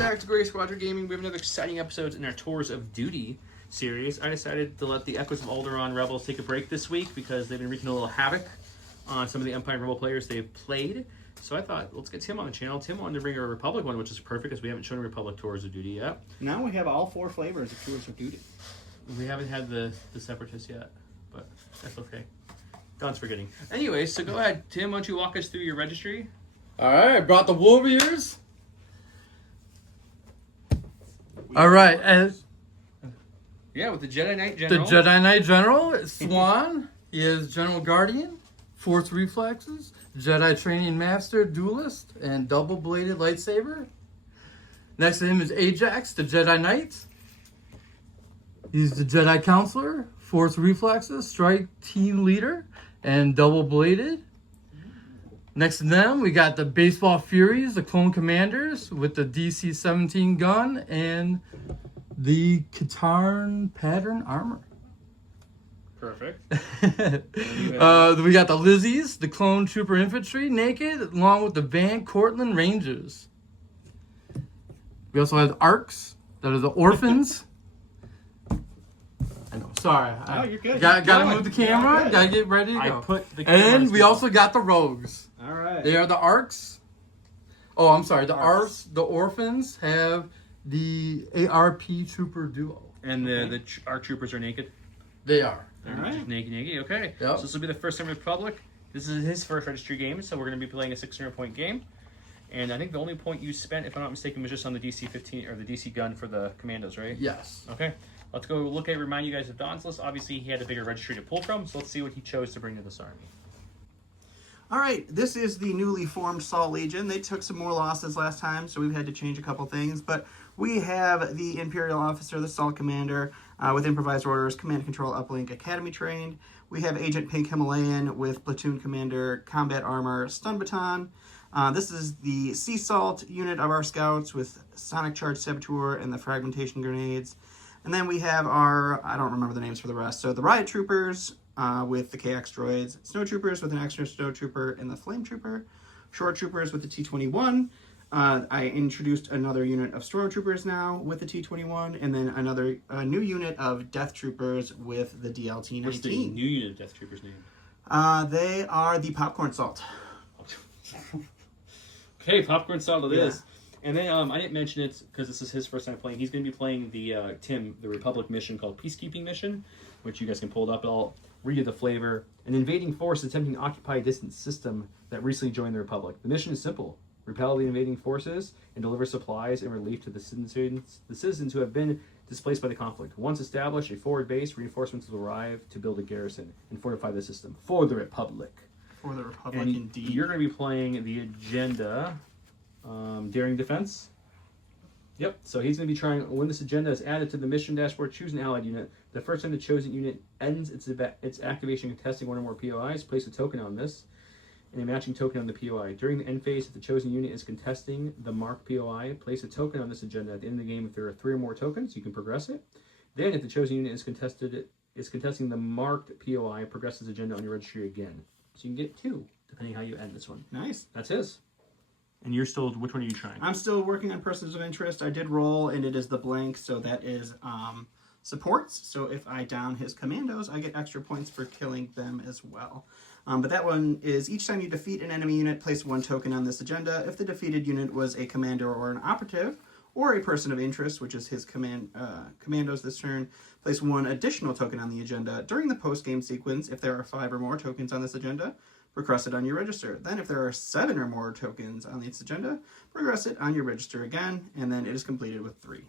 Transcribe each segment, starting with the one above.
back to Gray Squadron Gaming. We have another exciting episode in our Tours of Duty series. I decided to let the Echoes of Alderaan Rebels take a break this week because they've been wreaking a little havoc on some of the Empire and Rebel players they've played. So I thought, let's get Tim on the channel. Tim wanted to bring a Republic one, which is perfect because we haven't shown a Republic Tours of Duty yet. Now we have all 4 flavors of Tours of Duty. We haven't had the Separatists yet, but that's okay. Don's forgetting. Anyway, so go ahead. Tim, why don't you walk us through your registry? All right, I brought the Warriors. All right, and Yeah, with the Jedi Knight the General. Jedi Knight General is Swan. He is General Guardian, Force Reflexes, Jedi Training Master, Duelist, and double-bladed lightsaber. Next to him is Ajax, the Jedi Knight. He's the Jedi Counselor, Force Reflexes, Strike Team Leader, and double-bladed. Next to them, we got the Baseball Furies, the Clone Commanders, with the DC-17 gun and the Katarn pattern armor. Perfect. We got the Lizzies, the Clone Trooper Infantry, naked, along with the Van Cortlandt Rangers. We also have the Arcs, that are the Orphans. I know, sorry. Oh, you're good. Gotta move the camera, gotta get ready to go. I put the camera And on we also got the Rogues. All right. They are the Arcs. Oh, I'm sorry. The Arcs, the Orphans have the ARP Trooper Duo. And our troopers are naked. They are. All right. Just naked. Okay. Yep. So this will be the first time Republic. This is his first registry game, so we're going to be playing a 600-point game. And I think the only point you spent, if I'm not mistaken, was just on the DC-15 or the DC gun for the Commandos, right? Yes. Okay. Let's go look at remind you guys of Don's list. Obviously, he had a bigger registry to pull from, so let's see what he chose to bring to this army. All right, this is the newly formed Saw Legion. They took some more losses last time, so we've had to change a couple things. But we have the Imperial Officer, the Saw Commander, with improvised orders, command control, uplink, academy trained. We have Agent Pink Himalayan with platoon commander, combat armor, stun baton. This is the Sea Salt unit of our scouts with sonic charge saboteur and the fragmentation grenades. And then we have our, I don't remember the names for the rest. So the Riot Troopers with the KX droids, Snow Troopers with an extra Snow Trooper and the Flame Trooper, Shore Troopers with the T-21. I introduced another unit of Stormtroopers now with the T-21, and then another new unit of Death Troopers with the DLT-19. What's the new unit of Death Troopers name? They are the Popcorn Salt. Okay, Popcorn Salt it Yeah. is. And then I didn't mention it because this is his first time playing. He's going to be playing the the Republic mission called Peacekeeping Mission, which you guys can pull it up. I'll read you the flavor. An invading force attempting to occupy a distant system that recently joined the Republic. The mission is simple. Repel the invading forces and deliver supplies and relief to the citizens who have been displaced by the conflict. Once established a forward base, reinforcements will arrive to build a garrison and fortify the system for the Republic. For the Republic, And indeed. you're going to be playing the agenda, Daring Defense. Yep, so he's going to be trying, when this agenda is added to the mission dashboard, choose an allied unit. The first time the chosen unit ends its activation contesting one or more POIs, place a token on this, and a matching token on the POI. During the end phase, if the chosen unit is contesting the marked POI, place a token on this agenda. At the end of the game, if there are 3 or more tokens, you can progress it. Then, if the chosen unit is contesting the marked POI, progress this agenda on your registry again. So you can get 2, depending how you end this one. Nice. That's his. And you're still, which one are you trying? I'm still working on Persons of Interest. I did roll, and it is the blank, so that is supports. So if I down his commandos, I get extra points for killing them as well. But that one is each time you defeat an enemy unit, place 1 token on this agenda. If the defeated unit was a commander or an operative, or a person of interest, which is his commandos this turn, place 1 additional token on the agenda. During the post-game sequence, if there are 5 or more tokens on this agenda, progress it on your register. Then if there are 7 or more tokens on this agenda, progress it on your register again, and then it is completed with 3.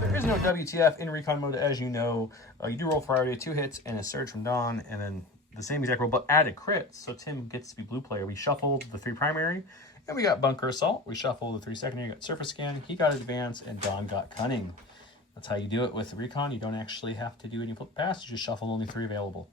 There is no WTF in recon mode, as you know. You do roll Friday, 2 hits, and a surge from Dawn, and then the same exact roll, but add a crit. So Tim gets to be blue player. We shuffled the 3 primary, and we got Bunker Assault. We shuffled the 3 secondary, got Surface Scan. He got Advance, and Dawn got Cunning. That's how you do it with recon. You don't actually have to do any flip pass. You just shuffle only 3 available.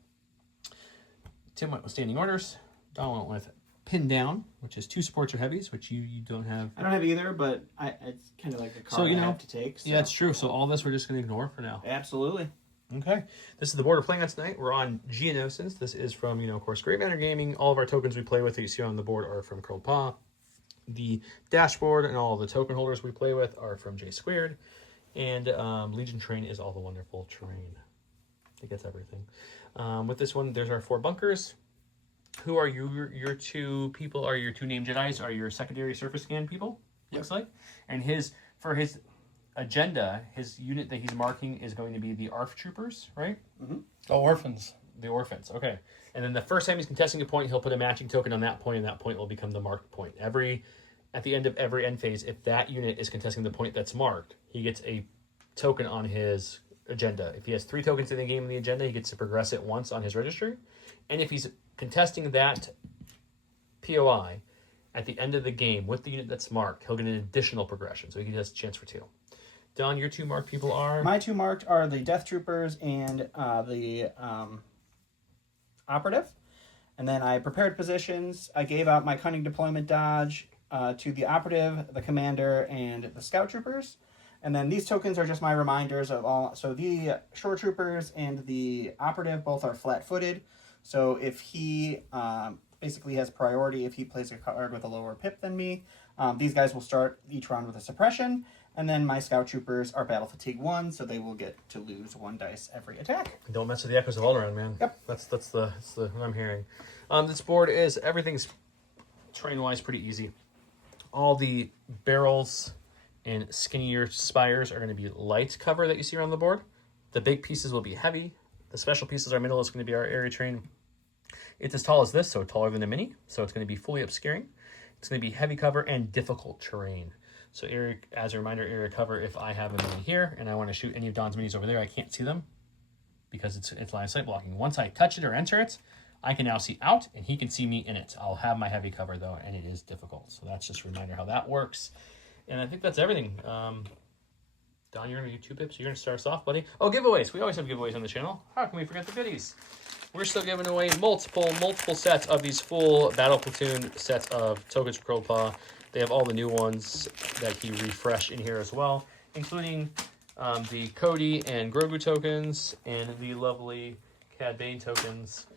Tim went with Standing Orders. Dawn went with Pin Down, which is 2 supports or heavies, which you don't have. I don't have either, but it's kind of like a card So, I have to take. So. Yeah, it's true. So all this we're just going to ignore for now. Absolutely. Okay, this is the board we're playing on tonight. We're on Geonosis. This is from, of course, Great Matter Gaming. All of our tokens we play with that you see on the board are from Curled Paw. The dashboard and all the token holders we play with are from J Squared. And Legion Terrain is all the wonderful terrain. It gets everything. With this one, there's our 4 bunkers. Who are you? Your 2 people are your 2 named Jedis, are your secondary surface scan people, looks like. And for his agenda, his unit that he's marking is going to be the ARF troopers, right? Mm-hmm. Oh, orphans. The orphans, okay. And then the first time he's contesting a point, he'll put a matching token on that point, and that point will become the marked point. At the end of every end phase, if that unit is contesting the point that's marked, he gets a token on his agenda. If he has 3 tokens in the game in the agenda, he gets to progress it once on his registry. And if he's contesting that POI at the end of the game with the unit that's marked, he'll get an additional progression. So he has a chance for 2. Don, your 2 marked people are? My 2 marked are the Death Troopers and the Operative. And then I prepared positions. I gave out my Cunning Deployment Dodge to the Operative, the Commander, and the Scout Troopers. And then these tokens are just my reminders of all. So the Shore Troopers and the Operative both are flat-footed. So if he basically has priority, if he plays a card with a lower pip than me, these guys will start each round with a suppression. And then my Scout Troopers are Battle Fatigue 1, so they will get to lose 1 dice every attack. Don't mess with the Echoes of Alderaan, man. Yep. That's what I'm hearing. This board is, everything's terrain-wise pretty easy. All the barrels and skinnier spires are going to be light cover that you see around the board. The big pieces will be heavy. The special pieces, our middle is going to be our area terrain. It's as tall as this, so taller than a mini. So it's going to be fully obscuring. It's going to be heavy cover and difficult terrain. So as a reminder, area cover, if I have a mini here and I want to shoot any of Don's minis over there, I can't see them because it's line of sight blocking. Once I touch it or enter it, I can now see out and he can see me in it. I'll have my heavy cover though, and it is difficult. So that's just a reminder how that works. And I think that's everything. Don, you're going to do 2 pips. You're going to start us off, buddy. Oh, giveaways. We always have giveaways on the channel. How can we forget the goodies? We're still giving away multiple sets of these full Battle Platoon sets of tokens for Curled Paw. They have all the new ones that he refreshed in here as well, including the Cody and Grogu tokens and the lovely Cad Bane tokens.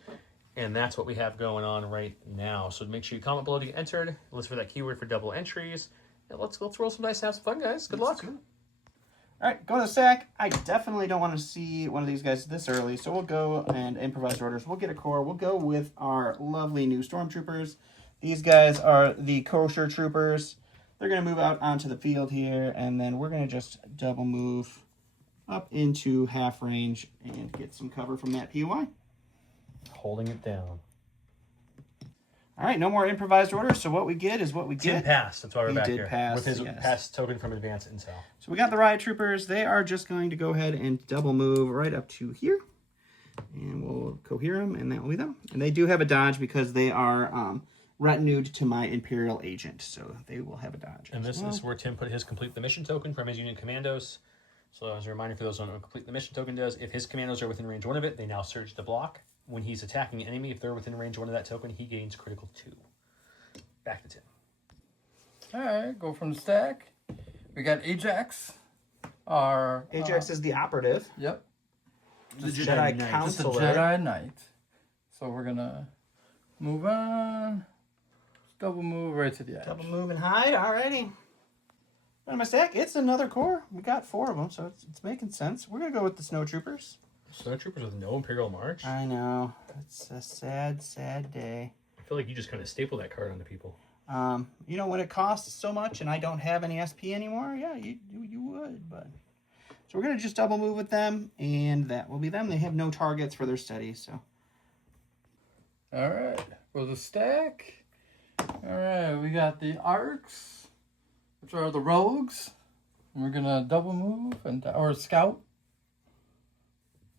And that's what we have going on right now. So make sure you comment below to get entered. Look for that keyword for double entries. And let's roll some dice and have some fun, guys. Good luck. All right, go to the sack. I definitely don't want to see one of these guys this early, so we'll go and improvise orders. We'll get a core. We'll go with our lovely new Stormtroopers. These guys are the Kosher Troopers. They're going to move out onto the field here, and then we're going to just double move up into half range and get some cover from that POI. Holding it down. All right, no more improvised orders, so what we get is what we get. Tim passed. That's why we're back here. Pass, with his yes. pass token from Advanced Intel. So we got the Riot Troopers. They are just going to go ahead and double move right up to here. And we'll cohere them, and that will be them. And they do have a dodge because they are retinued to my Imperial Agent, so they will have a dodge. And this is where Tim put his Complete the Mission token from his Union Commandos. So as a reminder for those who don't know what Complete the Mission token does, if his commandos are within range 1 of it, they now surge to block. When he's attacking the enemy, if they're within range 1 of that token, he gains critical 2. Back to Tim. All right, go from the stack. We got Ajax. Our Ajax is the operative. Yep. The Jedi Just a Counselor. Jedi Knight. So we're gonna move on. Just double move right to the edge. Double move and hide. Alrighty. On my stack, it's another core. We got 4 of them, so it's making sense. We're gonna go with the Snow Troopers. Snow Troopers with no Imperial March? I know. It's a sad, sad day. I feel like you just kind of staple that card onto people. You know, when it costs so much and I don't have any SP anymore, yeah, you would, but... So we're going to just double move with them, and that will be them. They have no targets for their studies, so... All right, for the stack. All right, we got the Arcs, which are the Rogues. And we're going to double move, or Scout.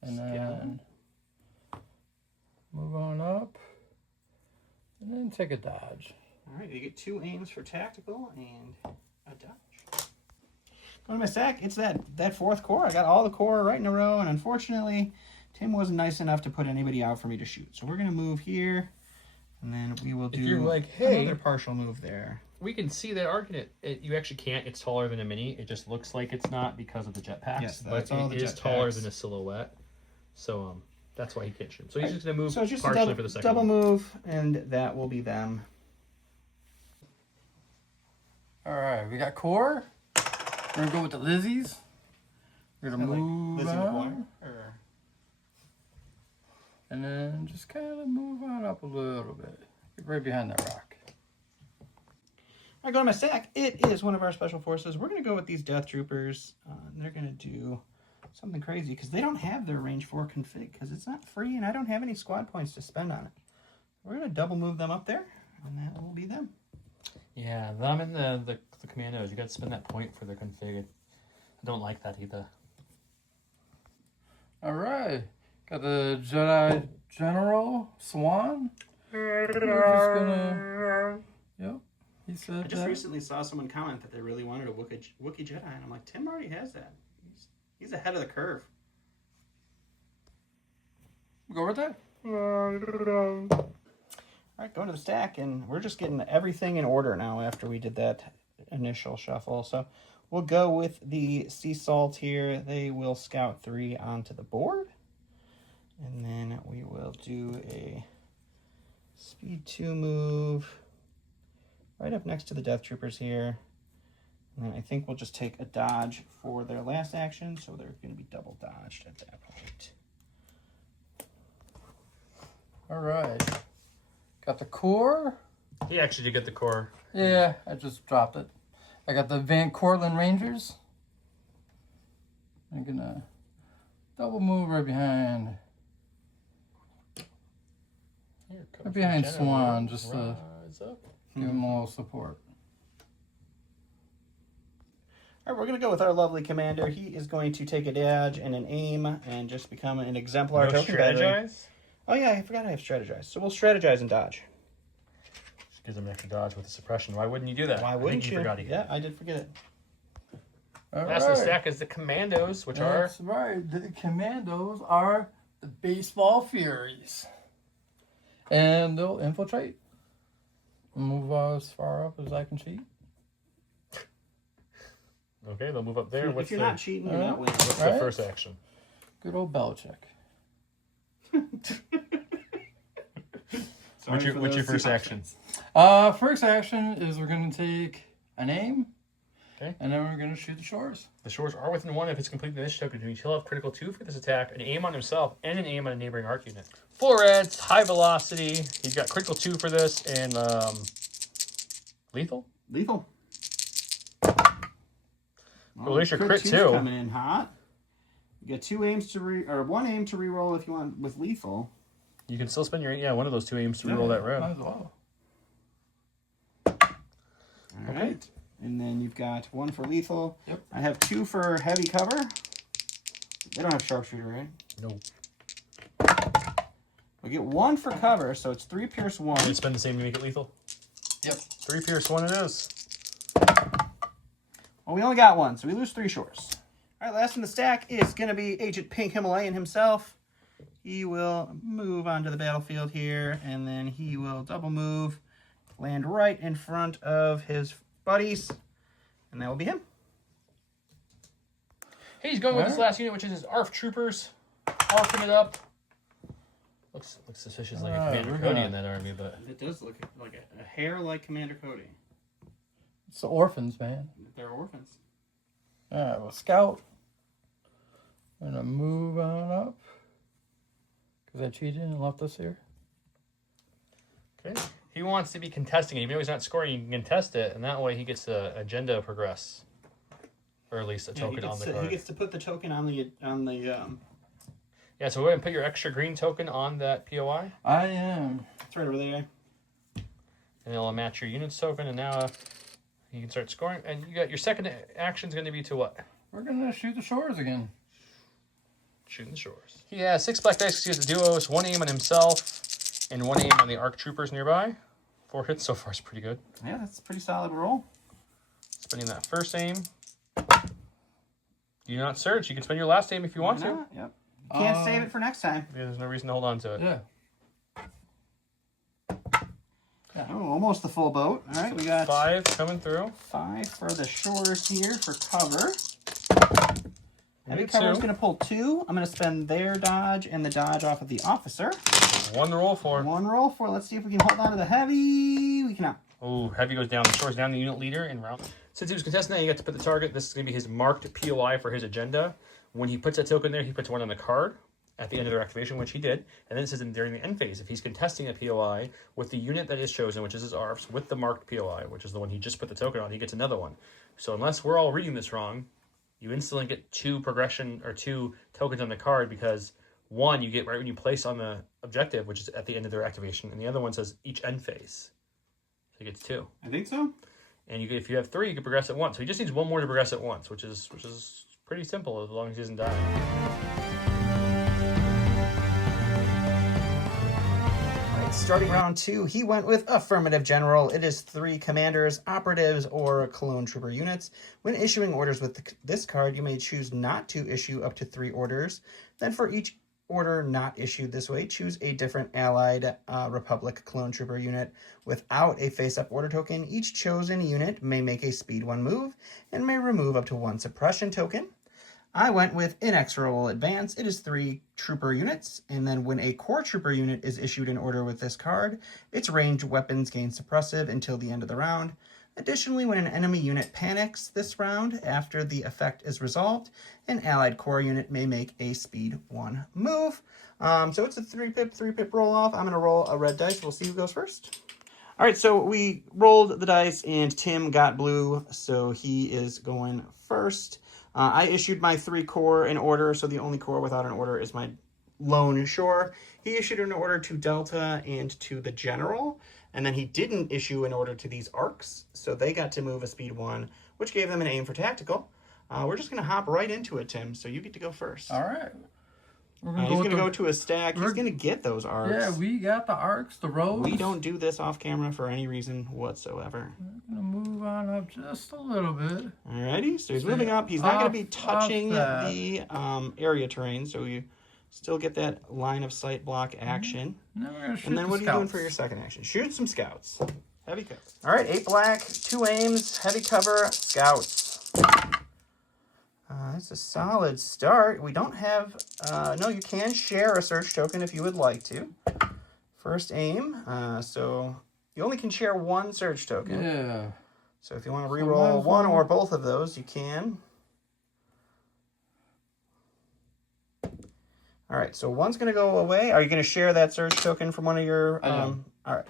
And then move on up. And then take a dodge. All right, you get 2 aims for tactical and a dodge. Go to my stack. It's that 4th core. I got all the core right in a row, and unfortunately, Tim wasn't nice enough to put anybody out for me to shoot. So we're going to move here, and then we will do you're like, hey, another partial move there. We can see that arc in it. You actually can't. It's taller than a mini. It just looks like it's not because of the jetpacks. Yes, that's but all it the is taller jetpacks. than a silhouette. So that's why he can't shoot. So he's just going to move So it's just partially a for the second double one. move, and that will be them. All right, we got core. We're gonna go with the Lizzies. We're gonna move on, and then just kind of move on up a little bit. Get right behind that rock. I go to my stack. It is one of our special forces. We're going to go with these Death Troopers. They're going to do something crazy because they don't have their range 4 config because it's not free and I don't have any squad points to spend on it. We're going to double move them up there, and that will be them. Yeah, them and the commandos. You got to spend that point for their config. I don't like that either. All right, got the Jedi General Swan. We're just gonna. Yep, he said I just that. recently saw someone comment that they really wanted a Wookiee Jedi, and I'm like, Tim already has that. He's ahead of the curve. Go with that. All right, go to the stack, and we're just getting everything in order now after we did that initial shuffle. So we'll go with the Sea Salt here. They will scout 3 onto the board. And then we will do a speed 2 move right up next to the Death Troopers here. And then I think we'll just take a dodge for their last action, so they're going to be double dodged at that point. All right, got the core. He actually did get the core. Yeah, I just dropped it. I got the Van Cortlandt Rangers. I'm gonna double move right behind. Right behind Swan, just to give him a little support. All right, we're going to go with our lovely commander. He is going to take a dodge and an aim and just become an exemplar token battery. Strategize? Oh yeah, I forgot I have strategize. So we'll strategize and dodge. Just gives him an extra dodge with the suppression. Why wouldn't you do that? Why I wouldn't think you? Forgot he Yeah, I did forget it. All Last in the right. stack is the commandos, which are... That's right. The commandos are the baseball furies. And they'll infiltrate. Move as far up as I can cheat. Okay, they'll move up there. If you're not cheating, you're not winning. What's the first action? Good old Belichick. What's your first action? First action is we're going to take an aim. Okay. And then we're going to shoot the shores. The shores are within 1 if it's completed the initiative token. He'll have critical 2 for this attack, an aim on himself, and an aim on a neighboring arc unit. 4 reds, high velocity. He's got critical 2 for this, and lethal. Lethal. Well, at least your crit 2's too. coming in hot. You get 2 aims to or 1 aim to reroll if you want with lethal. You can still spend your one of those 2 aims to reroll that red. Might as well. All right. And then you've got 1 for lethal. Yep. I have 2 for heavy cover. They don't have sharpshooter, right? No. We get 1 for cover, so it's 3 pierce 1. You spend the same to make it lethal. Yep. 3 pierce 1 it is. Well, we only got 1, so we lose 3 shores. All right, last in the stack is going to be Agent Pink Himalayan himself. He will move onto the battlefield here, and then he will double move, land right in front of his buddies, and that will be him. Hey, he's going with his last unit, which is his ARF troopers. ARFing it up. Looks suspicious like a Commander Cody in that army, but... It does look like a hair like Commander Cody. It's the orphans, man. They're orphans. All right, well, scout. I'm going to move on up. Because I cheated and left us here. Okay. He wants to be contesting it. Even though he's not scoring, you can contest it, and that way he gets the agenda progress. Or at least a token on the card. He gets to put the token on the Yeah, so go ahead and put your extra green token on that POI. I am. It's right over there. And it'll match your units token, and now you can start scoring. And you got your second action is going to be to what? We're going to shoot the shores again. Shooting the shores. He has 6 black dice because he has the duos, 1 aim on himself, and 1 aim on the ARC troopers nearby. 4 hits so far is pretty good. Yeah, that's a pretty solid roll. Spending that first aim. Do not search. You can spend your last aim if you want to. Yep. You can't save it for next time. Yeah, there's no reason to hold on to it. Yeah. Oh, almost the full boat. All right, we got 5 coming through. 5 for the shores here for cover. Heavy cover is going to pull 2. I'm going to spend their dodge and the dodge off of the officer. 1 to roll for. 1 roll for. Let's see if we can hold on to the heavy. We cannot. Oh, heavy goes down. Shores down the unit leader in round. Since he was contesting that, he got to put the target. This is going to be his marked POI for his agenda. When he puts that token there, he puts 1 on the card at the end of their activation, which he did. And then it says during the end phase, if he's contesting a POI with the unit that is chosen, which is his ARFs, with the marked POI, which is the one he just put the token on, he gets another one. So unless we're all reading this wrong, you instantly get 2 progression or 2 tokens on the card because 1 you get right when you place on the objective, which is at the end of their activation, and the other one says each end phase. So he gets 2. I think so. And you, if you have 3, you can progress at once. So he just needs 1 more to progress at once, which is pretty simple as long as he doesn't die. Starting round 2, he went with Affirmative General. It is 3 commanders, operatives, or clone trooper units. When issuing orders with this card, you may choose not to issue up to 3 orders. Then for each order not issued this way, choose a different allied Republic clone trooper unit without a face-up order token. Each chosen unit may make a speed 1 move and may remove up to 1 suppression token. I went with Inexorable Advance. It is 3 trooper units, and then when a core trooper unit is issued in order with this card, its ranged weapons gain suppressive until the end of the round. Additionally, when an enemy unit panics this round after the effect is resolved, an allied core unit may make a speed 1 move. So it's a 3-pip roll-off. I'm going to roll a red dice. We'll see who goes first. All right, so we rolled the dice, and Tim got blue, so he is going first. I issued my 3 core in order, so the only core without an order is my lone shore. He issued an order to Delta and to the General, and then he didn't issue an order to these arcs, so they got to move a speed 1, which gave them an aim for tactical. We're just going to hop right into it, Tim, so you get to go first. All right. He's going to go to a stack. He's going to get those arcs. Yeah, we got the arcs, the roads. We don't do this off camera for any reason whatsoever. We're going to move on up just a little bit. Alrighty, so he's moving up. He's not going to be touching the area terrain, so you still get that line of sight block action. Now we're gonna shoot and then what are you doing for your second action? Shoot some scouts. Heavy cover. All right, 8 black, 2 aims, heavy cover, scouts. That's a solid start. We don't have... no, you can share a search token if you would like to. First aim. So you only can share 1 search token. Yeah. So if you want to reroll 1 or both of those, you can. All right, so 1's going to go away. Are you going to share that search token from one of your... all right.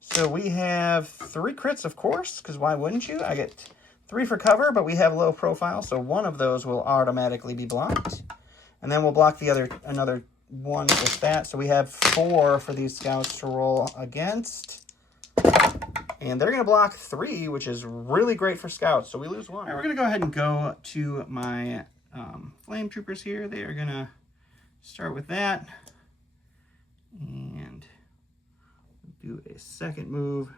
So we have 3 crits, of course, because why wouldn't you? I get 3 for cover, but we have low profile, so 1 of those will automatically be blocked. And then we'll block the another 1 with that. So we have 4 for these scouts to roll against. And they're going to block 3, which is really great for scouts, so we lose 1. All right, we're going to go ahead and go to my flame troopers here. They are going to start with that. And do a second move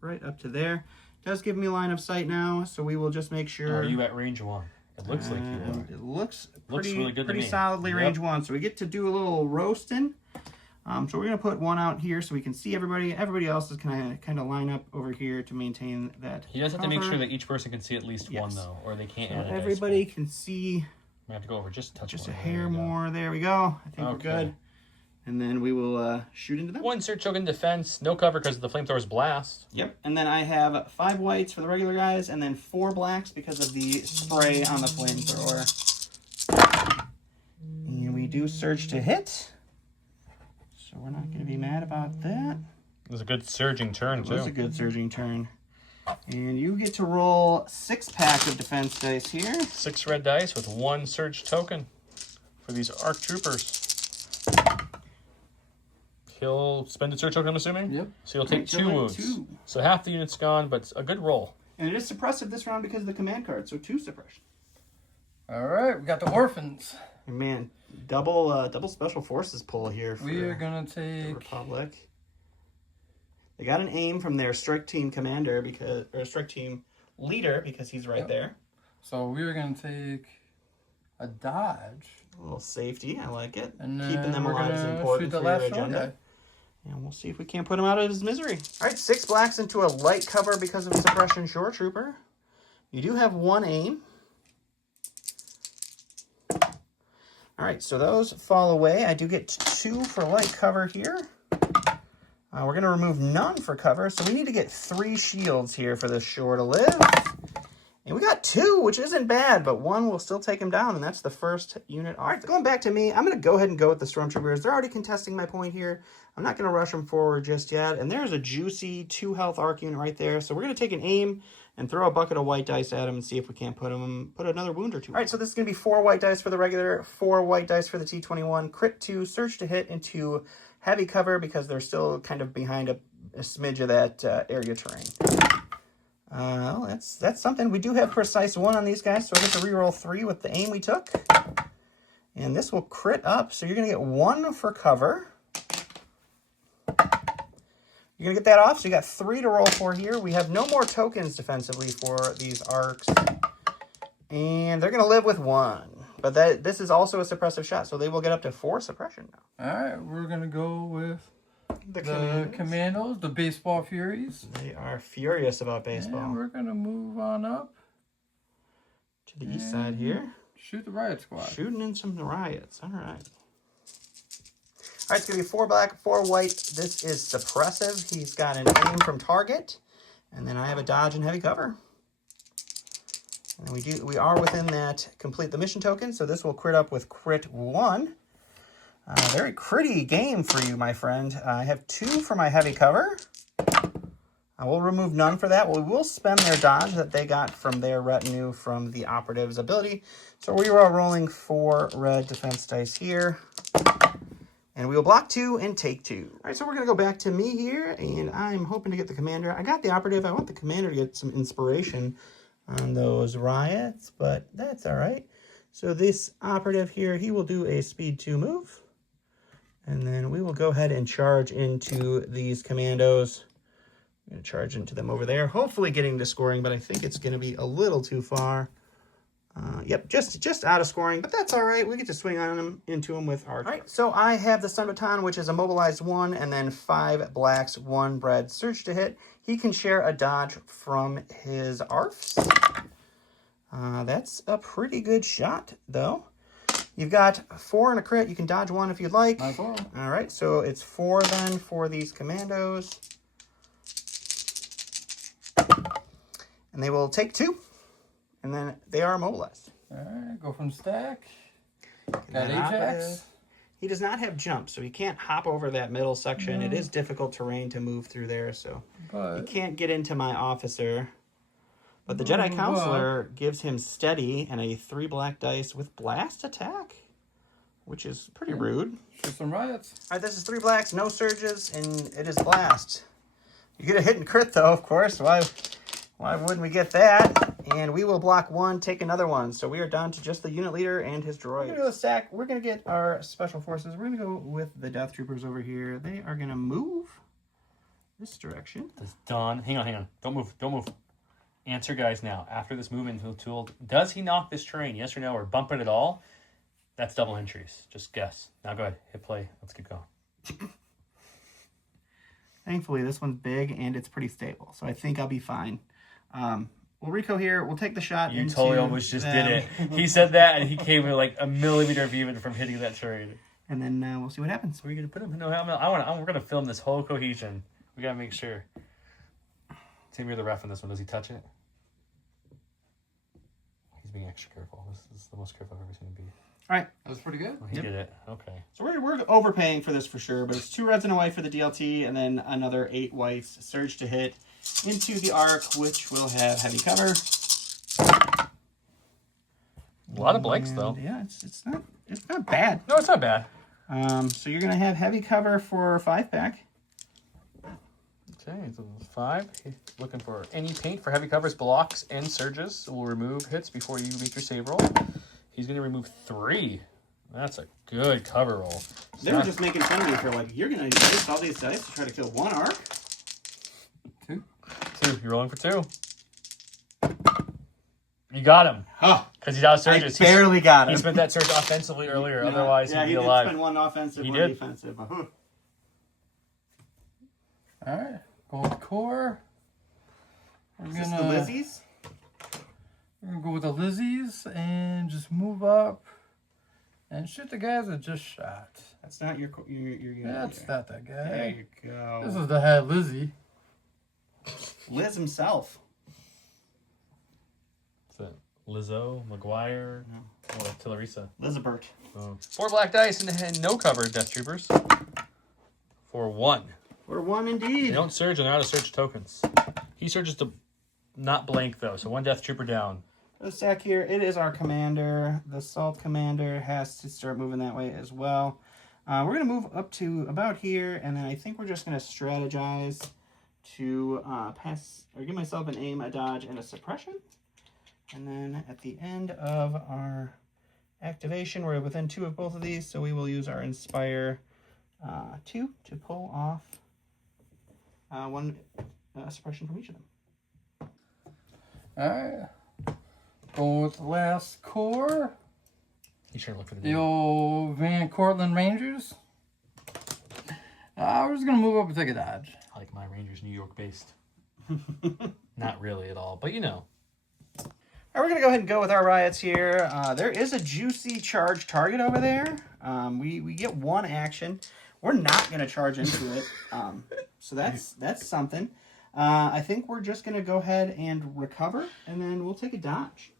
right up to there. It does give me line of sight now, so we will just make sure. Are you at range 1? It looks like you are. It looks really good to me. solidly range 1. So we get to do a little roasting. So we're going to put 1 out here so we can see everybody. Everybody else is kind of line up over here to maintain that. He does have to make sure that each person can see at least 1, though, or they can't add a dice. Everybody can see. We have to go over just a hair more. There we go. I think we're good. And then we will shoot into them. 1 search token defense, no cover because of the flamethrower's blast. Yep. And then I have 5 whites for the regular guys, and then 4 blacks because of the spray on the flamethrower. And we do search to hit. So we're not going to be mad about that. It was a good surging turn, too. It was a good surging turn. And you get to roll 6 pack of defense dice here. 6 red dice with 1 surge token for these ARC troopers. He'll spend a surge token, I'm assuming? Yep. So he'll take 2 wounds. 2. So half the unit's gone, but it's a good roll. And it is suppressive this round because of the command card, so 2 suppression. All right, we got the orphans. And man, double special forces pull here for we are gonna take the Republic. They got an aim from their strike team commander or strike team leader because he's right there. So we are gonna take a dodge. A little safety, I like it. And keeping them alive is important for your agenda. And we'll see if we can't put him out of his misery. All right, 6 blacks into a light cover because of suppression shore trooper. You do have 1 aim. All right, so those fall away. I do get 2 for light cover here. We're going to remove none for cover, so we need to get 3 shields here for this shore to live. And we got 2, which isn't bad, but 1 will still take him down, and that's the first unit off. All right, going back to me, I'm going to go ahead and go with the Stormtroopers. They're already contesting my point here. I'm not going to rush them forward just yet. And there's a juicy 2 health arc unit right there. So we're going to take an aim and throw a bucket of white dice at him and see if we can't put another wound or 2. All right, so this is going to be 4 white dice for the regular, 4 white dice for the T21, crit 2, surge to hit into heavy cover because they're still kind of behind a smidge of that area terrain. Well, that's something. We do have precise 1 on these guys, so I get to reroll 3 with the aim we took. And this will crit up, so you're going to get 1 for cover. You're going to get that off, so you got 3 to roll for here. We have no more tokens defensively for these arcs. And they're going to live with 1. But this is also a suppressive shot, so they will get up to 4 suppression now. All right, we're going to go with the Commandos, the Baseball Furies. They are furious about baseball. And we're going to move on up to the east side here. Shoot the Riot Squad. Shooting in some riots. All right. All right, it's going to be 4 black, 4 white. This is suppressive. He's got an aim from target. And then I have a dodge and heavy cover. And we are within that complete the mission token, so this will crit up with crit 1. Very critty game for you, my friend. I have 2 for my heavy cover. I will remove none for that. We will spend their dodge that they got from their retinue from the operative's ability. So we are rolling 4 red defense dice here. And we will block 2 and take 2. All right, so we're going to go back to me here, and I'm hoping to get the commander. I got the operative. I want the commander to get some inspiration on those riots, but that's all right. So this operative here, he will do a speed 2 move. And then we will go ahead and charge into these commandos. I'm going to charge into them over there, hopefully getting to scoring, but I think it's going to be a little too far. Yep, just out of scoring, but that's all right. We get to swing on them into them with our... All right, so I have the Stun Baton, which is a mobilized 1, and then 5 blacks, 1 red, surge to hit. He can share a dodge from his ARFs. That's a pretty good shot, though. You've got 4 and a crit. You can dodge 1 if you'd like. All right, so it's 4 then for these commandos. And they will take 2. And then they are immobilized. All right, go from stack. Got Ajax. He does not have jump, so he can't hop over that middle section. No. It is difficult terrain to move through there, so he can't get into my officer. But the Jedi Counselor gives him steady and a 3 black dice with blast attack, which is pretty rude. Shoot some riots. All right, this is 3 blacks, no surges, and it is blast. You get a hit and crit, though, of course. Why wouldn't we get that? And we will block 1, take another 1. So we are down to just the unit leader and his droid. We're going to go stack. We're going to get our special forces. We're going to go with the Death Troopers over here. They are going to move this direction. Does Don... Hang on. Don't move. Answer, guys, now. After this movement tool, does he knock this terrain? Yes or no? Or bump it at all? That's double entries. Just guess. Now go ahead. Hit play. Let's get going. Thankfully, this one's big and it's pretty stable. So I think I'll be fine. We'll Rico here. We'll take the shot. You totally almost just did it. He said that, and he came like a millimeter of even from hitting that terrain. And then we'll see what happens. Where are you gonna put him? No, we're gonna film this whole cohesion. We gotta make sure. Tim, you're the ref on this one. Does he touch it? He's being extra careful. This is the most careful I've ever seen him be. All right, that was pretty good. Well, he did it. Okay. So we're overpaying for this for sure, but it's 2 reds and a white for the DLT, and then another 8 whites. Surge to hit into the arc, which will have heavy cover. A lot of blanks, though. Yeah, it's not bad. No, it's not bad. So you're gonna have heavy cover for 5-pack. Okay, so 5. Looking for any paint for heavy covers, blocks, and surges. We'll remove hits before you make your save roll. He's going to remove 3. That's a good cover roll. They were just making fun of me for like, you're going to waste all these dice to try to kill 1 arc? 2. You're rolling for 2. You got him. Huh. Because he's out of surges. I barely got him. He spent that surge offensively earlier. Otherwise, he'd be alive. He did spend 1 offensive, 1 defensive. All right. Gold core. Is this the Lizzies? We're going to go with the Lizzies and just move up And shoot the guys that just shot. That's not your unit. That's leader. not that guy. There you go. This is the head Lizzie. Liz himself. What's that? Lizzo, McGuire, or Tillerisa. Lizabert. 4 black dice and no cover, Death Troopers. For 1. For 1 They indeed. don't surge and they're out of search tokens. He surges to not blank though, so 1 Death Trooper down. The stack here, it is our commander. The Salt Commander has to start moving that way as well. We're going to move up to about here, and then I think we're just going to strategize to pass, or give myself an aim, a dodge, and a suppression. And then at the end of our activation, we're within 2 of both of these, so we will use our Inspire 2 to pull off 1 suppression from each of them. Alright. Going with the last core. You sure look for The old Van Cortlandt Rangers. We're just going to move up and take a dodge. I like my Rangers New York based. Not really at all, but you know. All right, we're going to go ahead and go with our riots here. There is a juicy charge target over there. We get 1 action. We're not going to charge into it. So that's something. I think we're just going to go ahead and recover, and then we'll take a dodge.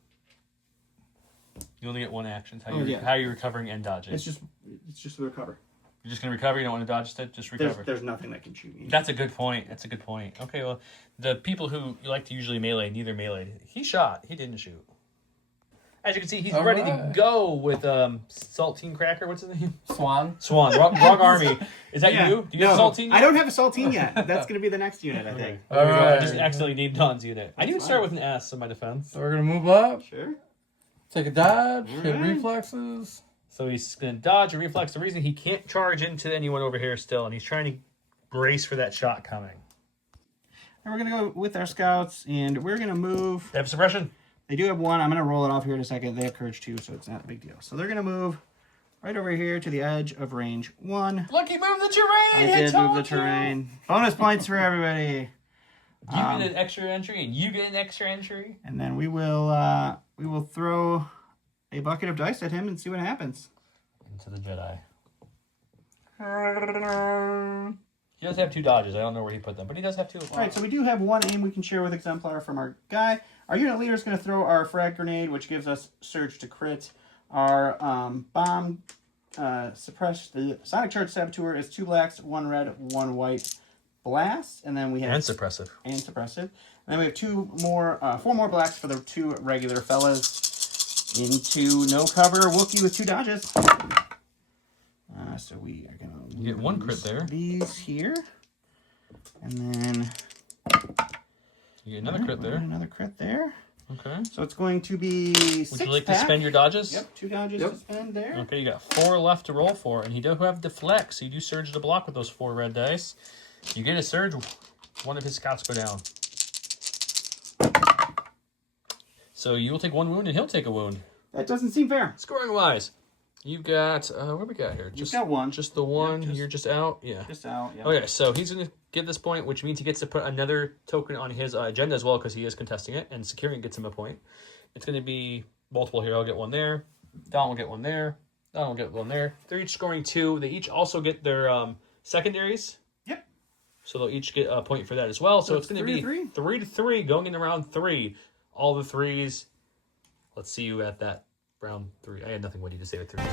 You only get 1 action. How are you recovering and dodging? It's just the recover. You're just gonna recover. You don't want to dodge instead. Just recover. There's nothing that can shoot me. That's a good point. That's a good point. Okay, well, the people who like to usually melee, neither meleeed. He shot. He didn't shoot. As you can see, he's ready to go with Saltine Cracker. What's his name? Swan. Wrong army. Is that you? Do you have No, Saltine yet? I don't have a Saltine yet. That's going to be the next unit, I think. All right. I just Alright. accidentally named Don's unit. I didn't even fine. start with an S in my defense. So we're going to move up. Sure. Take a dodge. Hit Alright. reflexes. So he's going to dodge and reflex. The reason he can't charge into anyone over here still, and he's trying to brace for that shot coming. And we're going to go with our scouts, and we're going to move. They have suppression. They do have 1. I'm going to roll it off here in a second. They have courage 2, so it's not a big deal. So they're going to move right over here to the edge of range 1. Look, he moved the terrain. I did move the terrain. Bonus points for everybody. You get an extra entry, and you get an extra entry. And then we will throw a bucket of dice at him and see what happens. Into the Jedi. He does have 2 dodges. I don't know where he put them, but he does have 2. All right, so we do have 1 aim we can share with Exemplar from our guy. Our unit leader is going to throw our frag grenade, which gives us surge to crit. Our bomb suppress the sonic charge saboteur is 2 blacks, 1 red, 1 white blast, and then we have And suppressive. And then we have 4 more blacks for the 2 regular fellas. Into no cover Wookiee with 2 dodges. So we are gonna You get 1 crit there. These here, and then You get another crit there. Another crit there. Okay. So it's going to be Would 6 you like pack. to spend your dodges? Yep, 2 dodges to spend there. Okay, you got 4 left to roll for, and he does have deflect, so you do surge to block with those 4 red dice. You get a surge, 1 of his scouts go down. So you will take 1 wound, and he'll take a wound. That doesn't seem fair. Scoring wise, you've got what we got here? You've got 1. Just the 1. Yep, You're just out. Yeah. Just out. Yep. Okay, so he's going to get this point, which means he gets to put another token on his agenda as well because he is contesting it, and securing it gets him a point. It's going to be multiple here. I'll get 1 there. Don will get 1 there. Don will get 1 there. They're each scoring 2. They each also get their secondaries. Yep. So they'll each get a point for that as well. So it's going to be 3 to 3 going into round 3. All the 3s. Let's see you at that round 3. I had nothing witty to say with 3.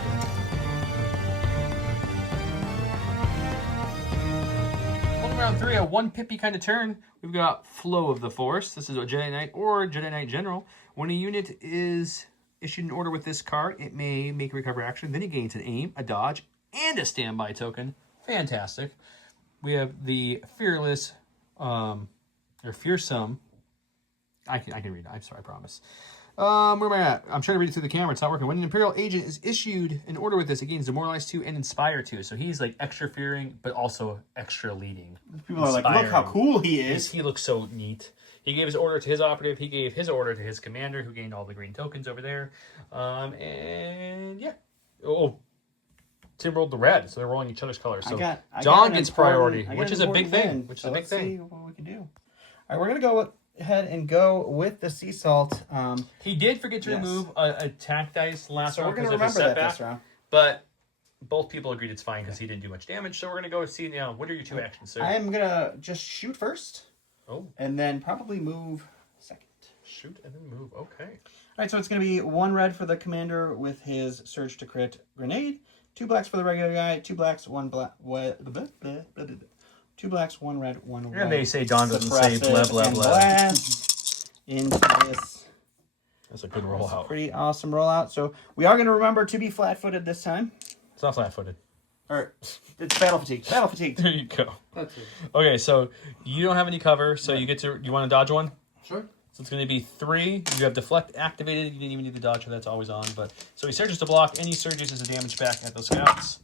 Round 3, a 1 pippy kind of turn. We've got Flow of the Force. This is a Jedi Knight or Jedi Knight General. When a unit is issued an order with this card, it may make a recover action. Then it gains an aim, a dodge, and a standby token. Fantastic. We have the Fearless, or Fearsome. I can read it. I'm sorry, I promise. Where am I at? I'm trying to read it through the camera. It's not working. When an Imperial agent is issued an order with this, it gains Demoralize 2 and Inspire 2. So he's like extra fearing, but also extra leading. People are like, look how cool he is. He looks so neat. He gave his order to his operative. He gave his order to his commander, who gained all the green tokens over there. And yeah. Oh, Tim rolled the red, so they're rolling each other's colors. So John gets priority, which is a big thing. Which is a big thing. Let's see what we can do. All right, we're gonna go ahead and go with the sea salt. He did forget to Yes. remove a attack dice last So round we're gonna because of his remember that setback. this round. but both people agreed it's fine because he didn't do much damage. So we're gonna go see now. What are your 2 actions, sir? I am gonna just shoot first. Oh. And then probably move second. Shoot and then move. Okay. All right, so it's going to be 1 red for the commander with his surge to crit grenade, 2 blacks for the regular guy, 2 blacks, 1 black, 2 blacks, 1 red, 1 white. And they say Don doesn't say Suppressive blah blah and blah. blast into this. That's a good rollout. Pretty awesome rollout. So we are going to remember to be flat-footed this time. It's not flat-footed. Or it's battle fatigue. Battle fatigue. There you go. That's it. Okay, so you don't have any cover, so you get to. You want to dodge one? Sure. So it's going to be 3. You have deflect activated. You didn't even need the dodge, so that's always on. But so he surges to block. Any surges is a damage back at those scouts.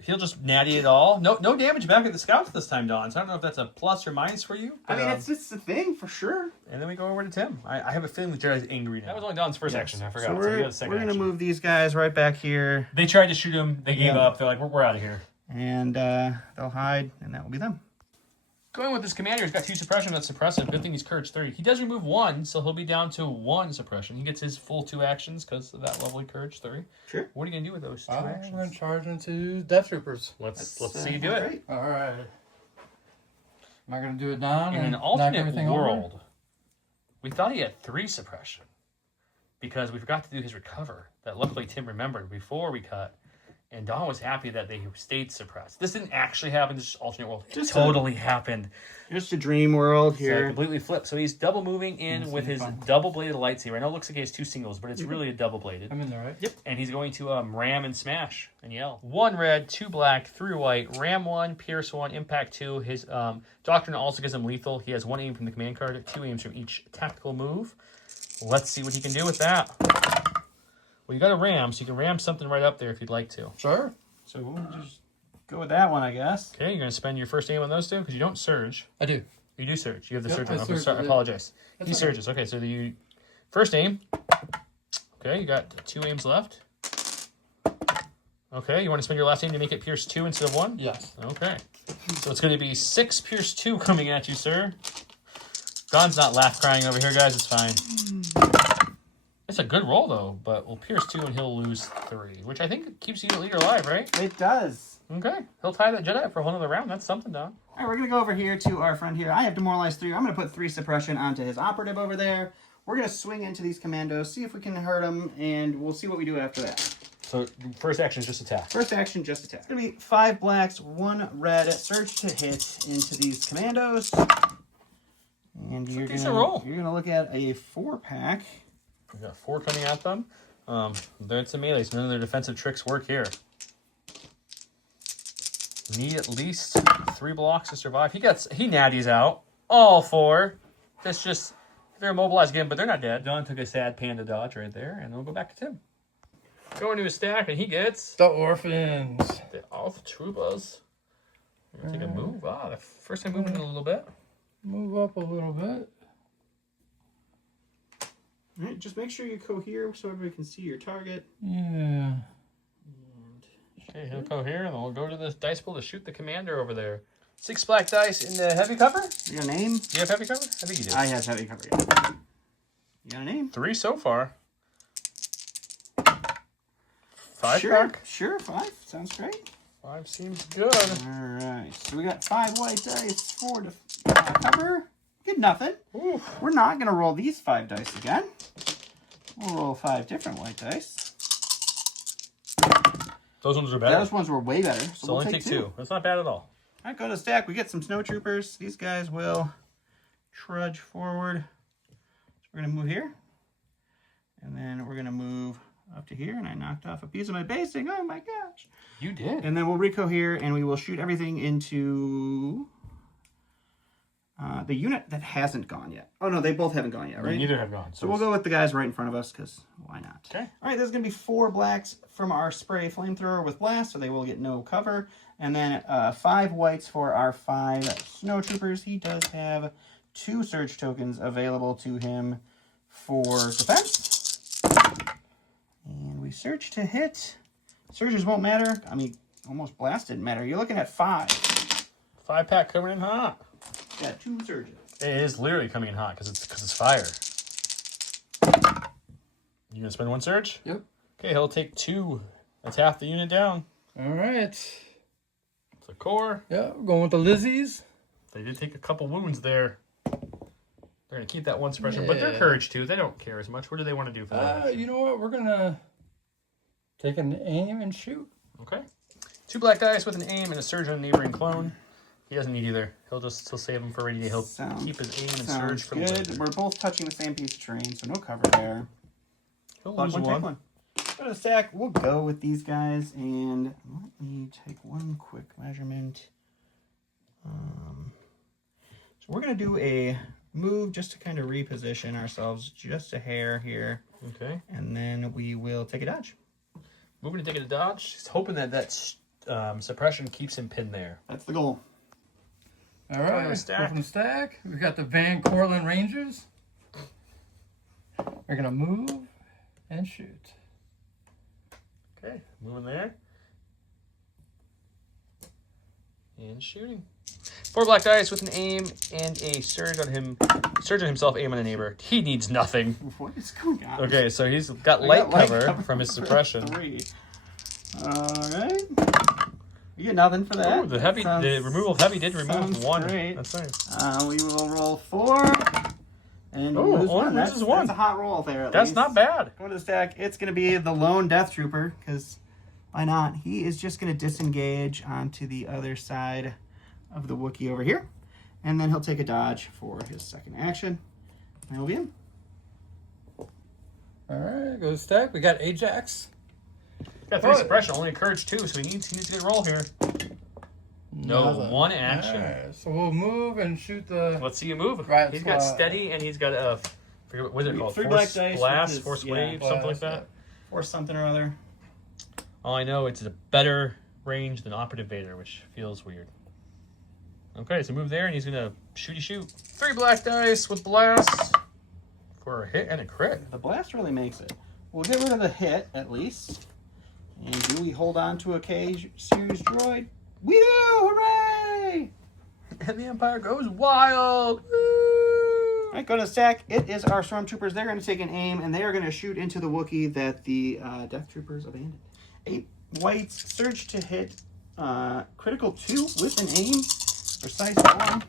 He'll just natty it all. No damage back at the scouts this time, Don. So I don't know if that's a plus or minus for you. I But, mean, it's just a thing for sure. and then we go over to Tim. I have a feeling the Jedi's angry now. That was only Don's first action. I forgot. So we we're, got a second going to action. move these guys right back here. They tried to shoot him. They gave Yeah. up. They're like, we're out of here. And they'll hide, and that will be them. Going with this commander, he's got 2 suppression. That's suppressive. Good thing he's courage 3. He does remove 1, so he'll be down to 1 suppression. He gets his full 2 actions because of that lovely courage 3. Sure. What are you gonna do with those 2 I'm actions? going to charge into Death Troopers. Let's see you do it. Great. All right. Am I going to do it down In and an knock alternate everything world, over? we thought he had 3 suppression because we forgot to do his recover. That luckily Tim remembered before we cut. And Don was happy that they stayed suppressed. This didn't actually happen. This is alternate world. It Just totally happened. Just a dream world So here. completely flipped. So he's double moving in That's with really his fun. double-bladed lightsaber. I know it looks like he has 2 singles, but it's really a double-bladed. I'm in there, right? Yep. And he's going to ram and smash and yell. 1 red, 2 black, 3 white, ram 1, pierce 1, impact 2. His doctrine also gives him lethal. He has 1 aim from the command card, 2 aims from each tactical move. Let's see what he can do with that. Well, you got a ram, so you can ram something right up there if you'd like to. Sure. So we'll just go with that one, I guess. Okay, you're going to spend your first aim on those 2 because you don't surge. I do. You do surge. You have the Yep, surge I on. surge, Sorry, I yeah. apologize. That's He okay. surges. Okay, so you first aim. Okay, you got 2 aims left. Okay, you want to spend your last aim to make it pierce 2 instead of 1? Yes. Okay. So it's going to be 6 pierce 2 coming at you, sir. Don's not laugh crying over here, guys. It's fine. It's a good roll, though, but we'll pierce 2 and he'll lose 3, which I think keeps you leader alive, right? It does. Okay. He'll tie that Jedi up for a whole other round. That's something, Don. All right, we're going to go over here to our friend here. I have demoralized 3. I'm going to put 3 suppression onto his operative over there. We're going to swing into these commandos, see if we can hurt them, and we'll see what we do after that. So first action is just attack. First action, just attack. It's going to be 5 blacks, 1 red, surge to hit into these commandos. And you're decent roll. You're going to look at a 4-pack. We got 4 coming at them. That's a melee, so none of their defensive tricks work here. Need at least 3 blocks to survive. He natties out. All 4. That's just, they're immobilized again, but they're not dead. Don took a sad panda dodge right there, and we'll go back to Tim. Going to his stack, and he gets The orphans. the Alpha Troopers. Take a move. Wow, the first time moving in a little bit. Move up a little bit. All right, just make sure you cohere so everybody can see your target. Yeah. Okay, he'll go here, and then we'll go to this dice pool to shoot the commander over there. 6 black dice in the heavy cover. You got a name? Do you have heavy cover? I think you do. I have heavy cover. Yeah. You got a name? 3 so far. 5 sure, pack. Sure, 5. Sounds great. 5 seems good. All right, so we got 5 white dice, 4 to cover. Good nothing. Ooh. We're not going to roll these 5 dice again. We'll roll 5 different white dice. Those ones are better. Those ones were way better. So, So we'll only take take 2. That's not bad at all. All right, go to the stack. We get some snow troopers. These guys will trudge forward. So we're going to move here. And then we're going to move up to here. And I knocked off a piece of my basing. Oh, my gosh. You did. And then we'll reco here, and we will shoot everything into the unit that hasn't gone yet. Oh, no, they both haven't gone yet, right? Neither have gone. So we'll go with the guys right in front of us, because why not? Okay. All right, there's going to be 4 blacks from our spray flamethrower with blast, so they will get no cover. And then 5 whites for our 5 snow troopers. He does have 2 surge tokens available to him for defense. And we surge to hit. Surges won't matter. I mean, almost blast didn't matter. You're looking at 5. 5 pack coming in hot. Got 2 surges. It is literally coming in hot because it's fire. You gonna spend 1 surge? Yep. Okay, he'll take 2 That's half the unit down. All right. It's a core. Yeah, we're going with the Lizzies. They did take a couple wounds there. They're going to keep that one suppression, but they're Yeah. courage too. They don't care as much. What do they want to do for that? You know what? We're going to take an aim and shoot. Okay. 2 black dice with an aim and a surge on a neighboring clone. He doesn't need either. He'll save him for rainy day. He'll keep his aim and surge from good. later. We're both touching the same piece of terrain, so no cover there. He'll Block lose one, take one. one. Go to the stack. We'll go with these guys, and let me take one quick measurement. So we're going to do a move just to kind of reposition ourselves just a hair here. Okay. And then we will take a dodge. Moving to take a dodge. He's hoping that suppression keeps him pinned there. That's the goal. All right. From the stack. From the stack. We've got the Van Cortlandt Rangers. We're going to move and shoot. Okay, moving there. And shooting. 4 black dice with an aim and a surge on him. Surge on himself, aim on a neighbor. He needs nothing. What is going on? Okay, so he's got light cover from his suppression. 3. Alright. You get nothing for that. Ooh, the removal of heavy did remove sounds 1. great. That's nice. We will roll 4. And Oh, lose only 1. loses That's, 1. That's a hot roll there. That's least. not bad. Go to the stack. It's going to be the lone Death Trooper, because why not? He is just going to disengage onto the other side of the Wookiee over here. And then he'll take a dodge for his second action. And he'll be in. All right, go to the stack. We got Ajax. Got 3 suppression, only a courage 2, so he needs to get a roll here. No, Nothing. 1 action. All right, so we'll move and shoot the... Let's see you move. Right, He's so, got steady and he's got a, forget what is it called? 3 Force black dice blast, with his- force yeah, wave, something like blast, that. Or something or other. All I know, it's a better range than Operative Vader, which feels weird. Okay, so move there, and he's gonna shoot. 3 black dice with blast for a hit and a crit. The blast really makes it. We'll get rid of the hit, at least. And do we hold on to a K-Series droid? We do! Hooray! And the Empire goes wild. Woo! Alright, go to the stack. It is our Stormtroopers. They're going to take an aim, and they are going to shoot into the Wookiee that the Death Troopers abandoned. 8 whites, surge to hit, critical 2 with an aim, precise 1. And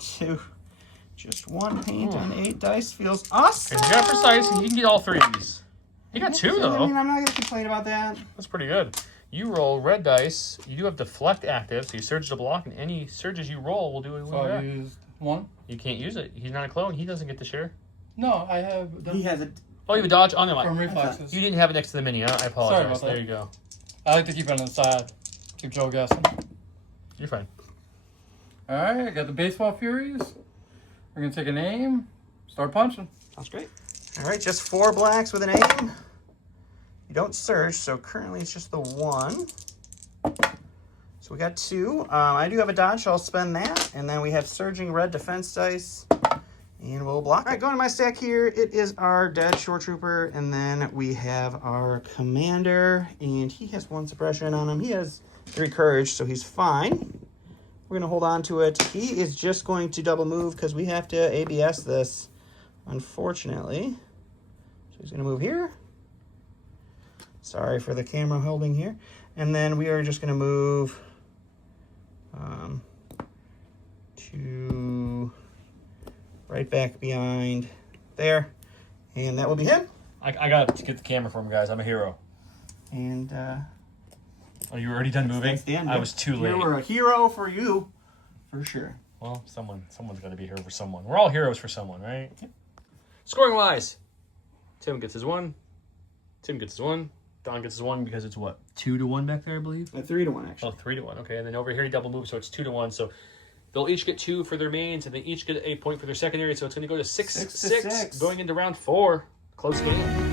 2. Just 1 paint on 8 dice feels awesome! And you got precise, and he can get all 3 of these. He got 2, I though. mean, I'm not going to complain about that. That's pretty good. You roll red dice. You do have deflect active, so you surge to block, and any surges you roll will do a So I back. used 1. You can't use it. He's not a clone. He doesn't get to share. No, I have... He has a... Oh, you have a dodge on there. From reflexes. You didn't have it next to the mini. I apologize. Sorry about that. There you go. I like to keep it on the side. Keep Joe guessing. You're fine. All right, I got the Baseball Furies. We're going to take an aim. Start punching. Sounds great. Alright, just 4 blacks with an aim. You don't surge, so currently it's just the 1. So we got 2. I do have a dodge, so I'll spend that. And then we have surging red defense dice. And we'll block. All right, going to my stack here. It is our dead shore trooper. And then we have our commander. And he has 1 suppression on him. He has 3 courage, so he's fine. We're going to hold on to it. He is just going to double move because we have to ABS this, unfortunately. So he's going to move here. Sorry for the camera holding here. And then we are just going to move to right back behind there. And that will be him. I got to get the camera for him, guys. I'm a hero. And Oh, you were already done moving? that's the end. I was too late. You were a hero for you, for sure. Well, someone's got to be a hero for someone. We're all heroes for someone, right? Scoring wise, Tim gets his 1. Tim gets his 1. Don gets his 1 because it's what, 2-1 back there, I believe. 3-1 actually. Oh, 3-1. Okay, and then over here he double moves, so it's 2-1. So they'll each get 2 for their mains, and they each get a point for their secondary. So it's going to go to 6-6 going into round 4. Close game.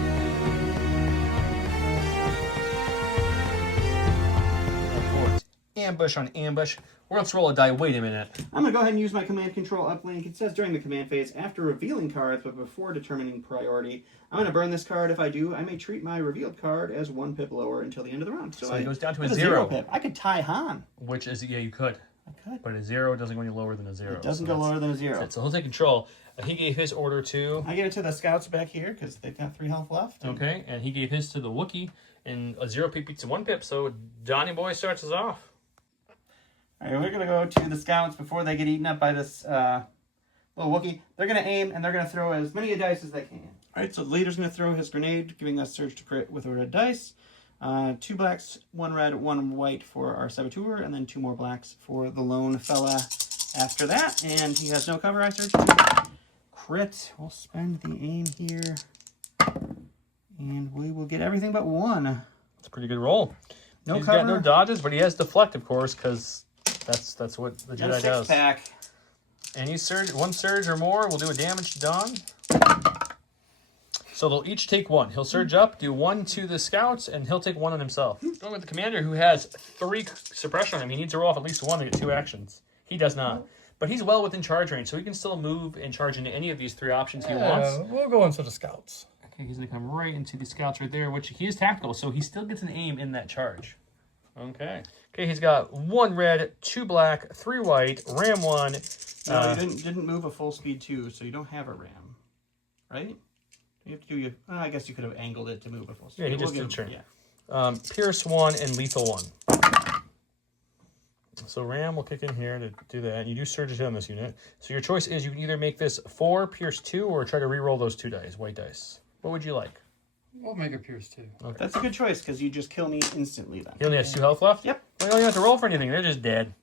Ambush on ambush. Or let's roll a die. Wait a minute. I'm going to go ahead and use my command control uplink. It says during the command phase, after revealing cards, but before determining priority. I'm going to burn this card. If I do, I may treat my revealed card as 1 pip lower until the end of the round. So it goes down to a that's 0. pip. I could tie Han. Which is, yeah, you could. I could. But a 0 doesn't go any lower than a 0. It doesn't so go that's- lower than a that's 0. it. So he'll take control. He gave his order to... I gave it to the scouts back here because they've got 3 health left. Okay, and he gave his to the Wookiee, and a 0 pip beats a 1 pip, so Donnie Boy starts us off. All right, we're going to go to the scouts before they get eaten up by this little Wookiee. They're going to aim, and they're going to throw as many dice as they can. All right, so the leader's going to throw his grenade, giving us surge to crit with a red dice. 2 blacks, 1 red, 1 white for our saboteur, and then 2 more blacks for the lone fella after that. And he has no cover, I surge to crit. We'll spend the aim here, and we will get everything but 1. It's a pretty good roll. No He's cover. got no dodges, but he has deflect, of course, because that's what the Jedi does. 6-pack. Any surge, 1 surge or more will do a damage to Don. So they'll each take 1. He'll surge up, do 1 to the scouts, and he'll take 1 on himself. Going with the commander, who has 3 suppression on him. He needs to roll off at least 1 to get 2 actions. He does not. But he's well within charge range, so he can still move and charge into any of these 3 options he wants. We'll go into the scouts. Okay, he's going to come right into the scouts right there, which he is tactical, so he still gets an aim in that charge. Okay. Okay, he's got 1 red, 2 black, 3 white, ram 1. No, you didn't move a full speed 2, so you don't have a ram, right? You have to do your. I guess you could have angled it to move a full speed. Yeah, he We'll just give did him- turn. Yeah. Pierce 1 and lethal 1. So ram will kick in here to do that. And you do surge on this unit. So your choice is you can either make this 4, Pierce 2, or try to re-roll those 2 dice, white dice. What would you like? We'll make it Pierce 2. Okay. That's a good choice because you just kill me instantly then. He only has 2 health left? Yep. Well, you don't have to roll for anything. They're just dead.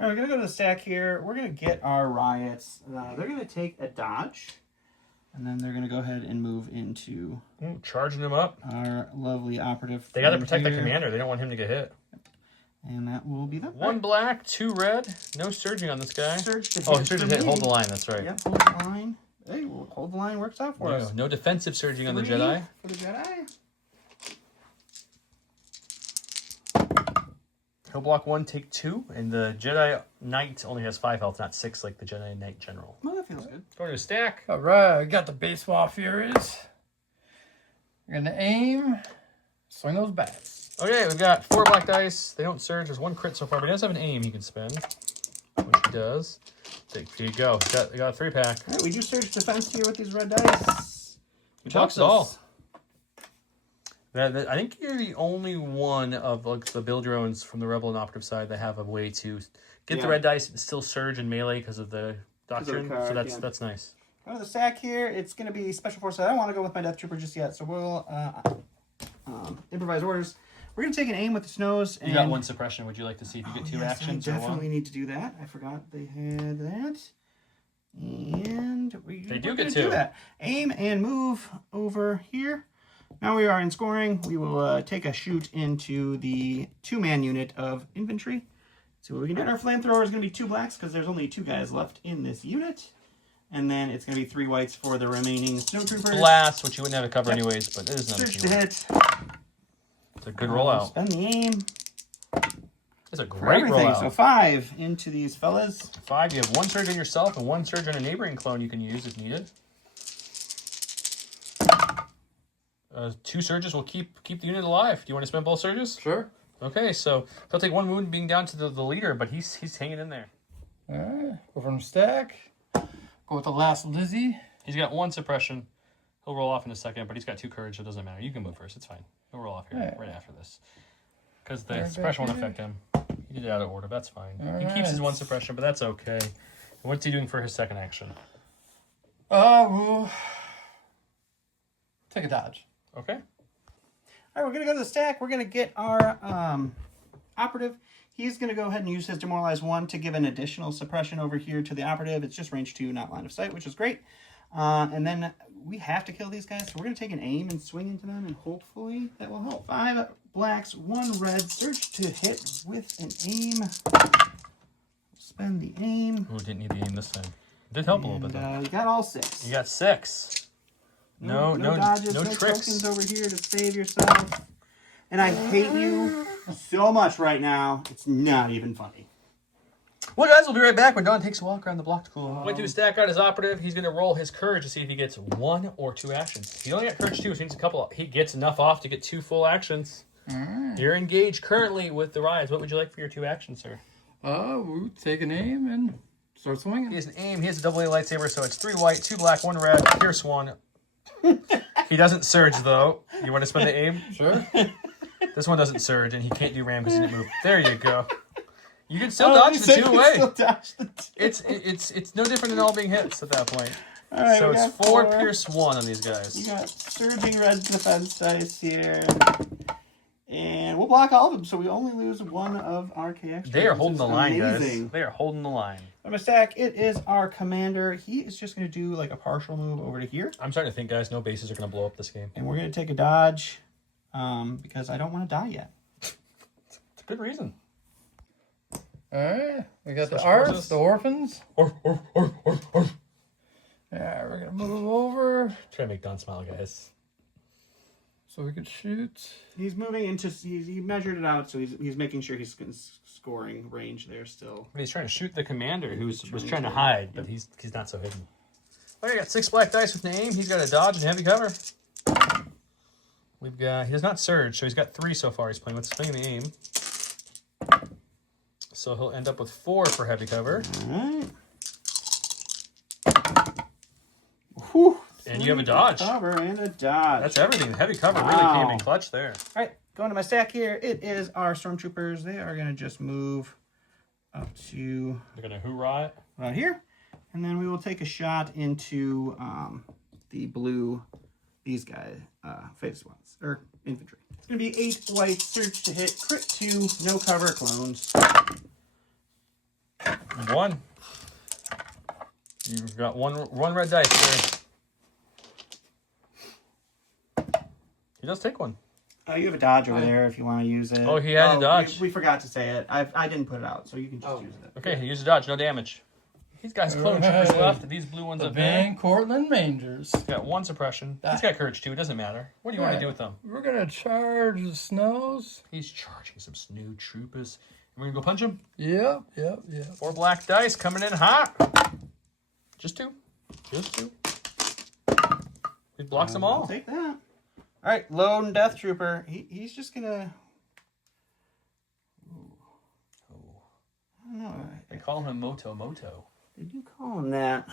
All right, we're gonna go to the stack here. We're gonna get our riots. They're gonna take a dodge, and then they're gonna go ahead and move into Ooh, charging them up. our lovely operative. They got to friend protect the here. commander. They don't want him to get hit. And that will be them. 1 black, 2 red. No surging on this guy. Surge to Oh, hit surge to for hit. me. Hold the line. That's right. Yep, hold the line. Hey, well, hold the line works out for There us. you go. No defensive surging on the 3 Jedi. for the Jedi. He'll block 1, take 2, and the Jedi Knight only has 5 health, not 6 like the Jedi Knight General. Well, that feels good. Going to a stack. All right, got the baseball furies. We're gonna aim, swing those bats. Okay, we've got 4 black dice. They don't surge. There's 1 crit so far, but he does have an aim he can spend, which he does. There you go. He got a 3-pack. All right, we do surge defense here with these red dice. Which Talks helps it all. us. I think you're the only one of like the build drones from the Rebel and Operative side that have a way to get the red dice and still surge in melee because of the doctrine. card, So that's yeah. that's nice. Go to the stack here. It's going to be Special Forces. I don't want to go with my Death Trooper just yet, so we'll improvise orders. We're going to take an aim with the snows. And You got 1 suppression. Would you like to see if you get 2 yes, actions I or definitely 1? need to do that. I forgot they had that. And we're do gonna get 2. that. Aim and move over here. Now we are in scoring. We will take a shoot into the 2-man unit of infantry. See what we can do. Our flamethrower is going to be 2 blacks because there's only 2 guys left in this unit. And then it's going to be 3 whites for the remaining snowtroopers. Blast, which you wouldn't have a cover anyways, but it is another Surge to keyword. hit. It's a good rollout. Spend the aim It's a for great everything. rollout. So 5 into these fellas. 5, you have 1 surge on yourself and 1 surge on a neighboring clone you can use if needed. 2 surges will keep the unit alive. Do you want to spend both surges? Sure. Okay, so he'll take 1 wound being down to the leader, but he's hanging in there. All right, go from stack. Go with the last Lizzie. He's got 1 suppression. He'll roll off in a second, but he's got 2 courage, so it doesn't matter. You can move first. It's fine. He'll roll off here right after this. Because the suppression won't affect him. He did it out of order. That's fine. He keeps his 1 suppression, but that's okay. And what's he doing for his second action? We'll take a dodge. Okay. All right, we're going to go to the stack. We're going to get our operative. He's going to go ahead and use his Demoralize 1 to give an additional suppression over here to the operative. It's just range 2, not line of sight, which is great. And then we have to kill these guys, so we're going to take an aim and swing into them, and hopefully that will help. 5 blacks, 1 red. Surge to hit with an aim. Spend the aim. Oh, didn't need the aim this time. Did help a little bit, though. You got all 6. You got 6. No dodges, no tricks. tokens over here to save yourself. And I hate you so much right now. It's not even funny. Well, guys, we'll be right back when Don takes a walk around the block to cool off. Went to stack out his operative. He's going to roll his courage to see if he gets 1 or 2 actions. He only got courage 2, which means he gets enough off to get 2 full actions. You're engaged currently with the riots. What would you like for your 2 actions, sir? We'll take an aim and Start swinging. He has an aim. He has a double A lightsaber, so it's 3 white, 2 black, 1 red. Pierce 1. He doesn't surge, though. You want to spend the aim? Sure. This one doesn't surge, and he can't do ram because he didn't move. There you go. You can still dodge the 2 away. Still dodge the 2. It's no different than all being hits at that point. All right, So we it's got 4 Pierce 1 on these You guys. got surging red defense dice here. And we'll block all of them, so we only lose 1 of our KX. They are holding the line, amazing. guys. They are holding the line. On my stack, it is our commander. He is just going to do like a partial move over to here. I'm starting to think, guys, no bases are going to blow up this game. And we're going to take a dodge because I don't want to die yet. It's a good reason. All right. We got the Special arts, forces. the orphans. Or. Yeah, we're going to move over Try to make Don smile, guys. so we can shoot. He's moving into, he measured it out, so he's making sure he's in scoring range there still. But he's trying to shoot the commander who was trying to hide, but he's not so hidden. All right, I got 6 black dice with an aim. He's got a dodge and heavy cover. We've got, he does not surge, so he's got 3 so far. He's playing with swing and the aim. So he'll end up with 4 for heavy cover. All right. Whew. And you have a dodge. Cover and a dodge. That's everything. Heavy cover really Wow. came in clutch there. All right, going to my stack here. It is our stormtroopers. They are going to just move up to They're going to hoorah it. right here. And then we will take a shot into the blue, these guys, face ones, or infantry. It's going to be 8 white, surge to hit, crit 2, no cover, clones. 1. You've got one red dice there. He does take 1. You have a dodge over there if you want to use it. Oh, he had a dodge. We forgot to say it. I didn't put it out, so you can just use it. Okay, he used a dodge, no damage. He's got his clone troopers left. These blue ones The up there. Van Cortland Rangers. He's got 1 suppression. He's got courage too. It doesn't matter. What do you want to do with them? We're going to charge the snows. He's charging some snow troopers. And we're going to go punch him. Yep. 4 black dice coming in hot. Just 2. Just 2. He blocks them I'll all. take that. All right, lone death trooper. He's just gonna. I don't know. They call him Moto. They do call him that.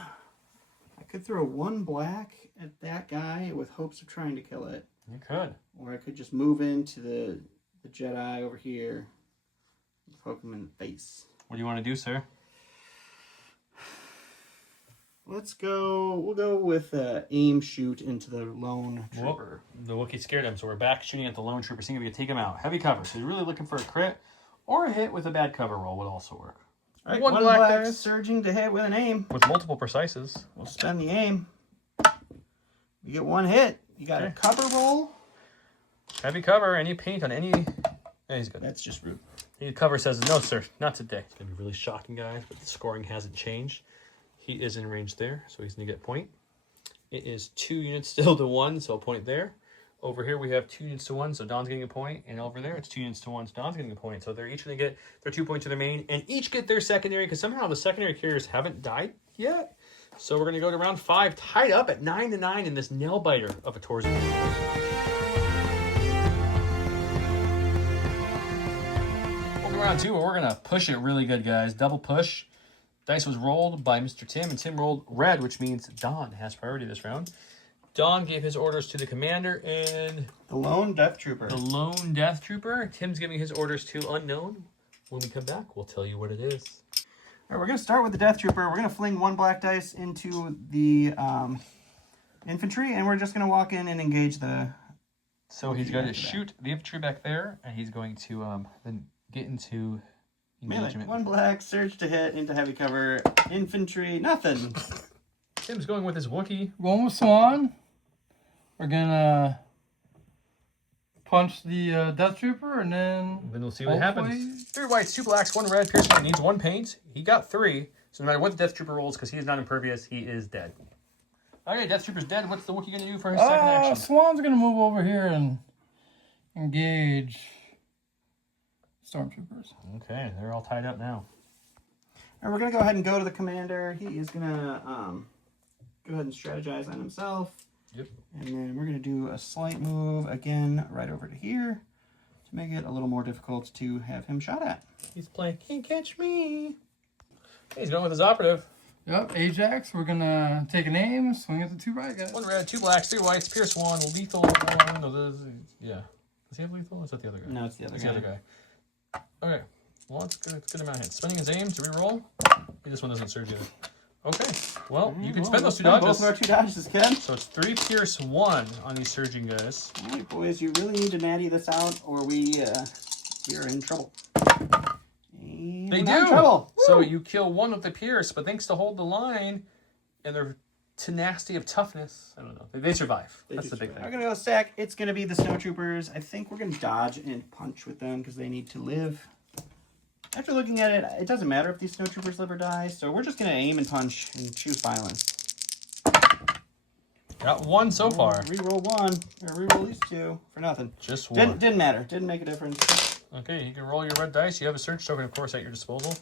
I could throw 1 black at that guy with hopes of trying to kill it, You could. or I could just move into the Jedi over here, and poke him in the face. What do you want to do, sir? Let's go. We'll go with aim shoot into the lone trooper. The Wookiee scared him, so we're back shooting at the lone trooper, seeing if we can take him out. Heavy cover, so you're really looking for a crit or a hit with a bad cover roll would also work. All right, 1 1 black black dice. surging to hit with an aim. With multiple precises. We'll spend the aim. You get 1 hit. You got a cover roll. Heavy cover, any paint on any... Yeah, he's good. That's just rude. The cover says, no, sir, not today. It's going to be really shocking, guys, but the scoring hasn't changed. He is in range there, so he's going to get a point. It is 2 units still to 1, so a point there. Over here, we have 2 units to 1, so Don's getting a point. And over there, it's 2 units to 1, so Don's getting a point. So they're each going to get their 2 points to their main, and each get their secondary, because somehow the secondary carriers haven't died yet. So we're going to go to round 5, tied up at 9-9 in this nail-biter of a Torso. Welcome to round 2, where we're going to push it really good, guys. Double push. Dice was rolled by Mr. Tim, and Tim rolled red, which means Don has priority this round. Don gave his orders to the commander and The lone death trooper. the lone death trooper. Tim's giving his orders to unknown. When we come back, we'll tell you what it is. All right, we're going to start with the death trooper. We're going to fling 1 black dice into the infantry, and we're just going to walk in and engage the... So he's going to shoot the infantry back there, and he's going to then get into Melee. engagement. 1 black, surge to hit, into heavy cover, infantry, nothing. Tim's going with his Wookiee. Going with Swan. We're going to punch the Death Trooper, and then Then we'll see what hopefully- happens. 3 whites, 2 blacks, 1 red. Pierce needs 1 paint. He got 3. So no matter what the Death Trooper rolls, because he is not impervious, he is dead. Okay, Death Trooper's dead. What's the Wookiee going to do for his second action? Swan's going to move over here and engage Stormtroopers. Okay, they're all tied up now. All right, we're going to go ahead and go to the commander. He is going to go ahead and strategize on himself. Yep. And then we're going to do a slight move again right over to here to make it a little more difficult to have him shot at. He's playing Can't Catch Me. He's going with his operative. Yep, Ajax. We're gonna take an aim, swing at the 2 right guys. 1 red, 2 blacks, 3 whites, pierce 1, lethal 1. No, yeah. Does he have lethal? Or is that the other guy? No, it's the other It's guy. the other guy. Okay. Well, that's good. It's good amount of hits. Spending his aim to reroll. This one doesn't surge either. Okay. Well, you can spend those 2 dodges. Both of our 2 dodges, Ken. So it's 3 pierce 1 on these surging guys. All right, boys, you really need to natty this out, or we are in trouble. And They we're not in do. trouble. So Woo! you kill 1 with the pierce, but thanks to hold the line and their tenacity of toughness, I don't know. They survive. That's the big We're thing. gonna go stack. It's gonna be the snowtroopers. I think we're gonna dodge and punch with them because they need to live. After looking at it, it doesn't matter if these snowtroopers live or die. So we're just gonna aim and punch and choose violence. Got 1 so far. Reroll 1 or reroll these 2 for nothing. Just 1. Didn't matter. Didn't make a difference. Okay, you can roll your red dice. You have a surge token, of course, at your disposal.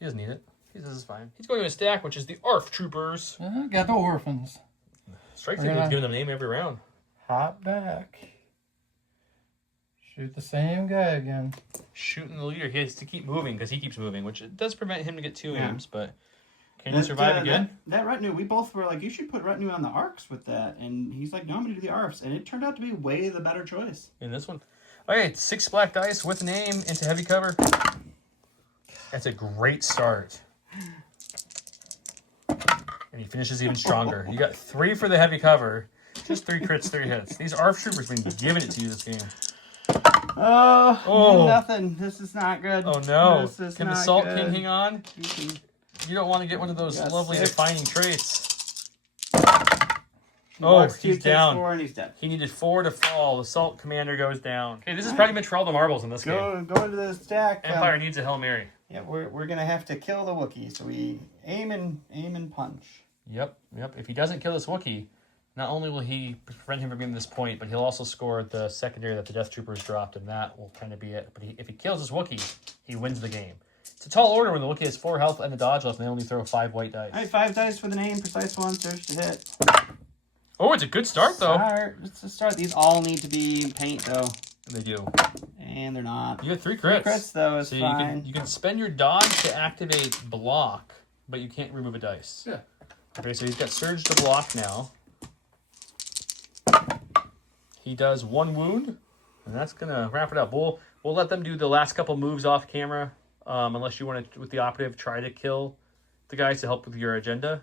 He doesn't need it. He says it's fine. He's going to a stack, which is the ARF Troopers. Got the orphans. Strike thing, giving them a name every round. Hop back. Shoot the same guy again. Shooting the leader. He has to keep moving because he keeps moving, which it does prevent him to get 2 Yeah. aims, but can he survive again? That retinue, we both were like, you should put retinue on the arcs with that. And he's like, no, I'm going to do the ARFs. And it turned out to be way the better choice. In this one? Okay, 6 black dice with an aim into heavy cover. That's a great start. And he finishes even stronger. You got 3 for the heavy cover. Just 3 crits, 3 hits. These ARF Troopers have been giving it to you this game. Oh, nothing. This is not good. Oh no. This is Can the not Salt good. King hang on? You don't want to get one of those Got lovely 6. defining traits. He Oh, walks 2, he's takes down. 4, and he's dead. He needed 4 to fall. The Salt Commander goes down. Okay, this is pretty much for all the marbles in this game. Go into the stack. Empire needs a Hail Mary. Yeah, we're gonna have to kill the Wookiee, so we aim and punch. Yep. If he doesn't kill this Wookiee, not only will he prevent him from getting this point, but he'll also score the secondary that the Death Troopers dropped, and that will kind of be it. But if he kills this Wookiee, he wins the game. It's a tall order when the Wookiee has 4 health and a dodge left, and they only throw 5 white dice. All right, 5 dice for the name, precise 1, surge to hit. Oh, it's a good start, though. Let's just start. These all need to be paint, though. They do. And they're not. You get 3 crits. 3 crits, though, is So fine. you can spend your dodge to activate block, but you can't remove a dice. Yeah. Okay, so he's got surge to block now. He does 1 wound, and that's gonna wrap it up. We'll let them do the last couple moves off camera, unless you want to, with the operative, try to kill the guys to help with your agenda,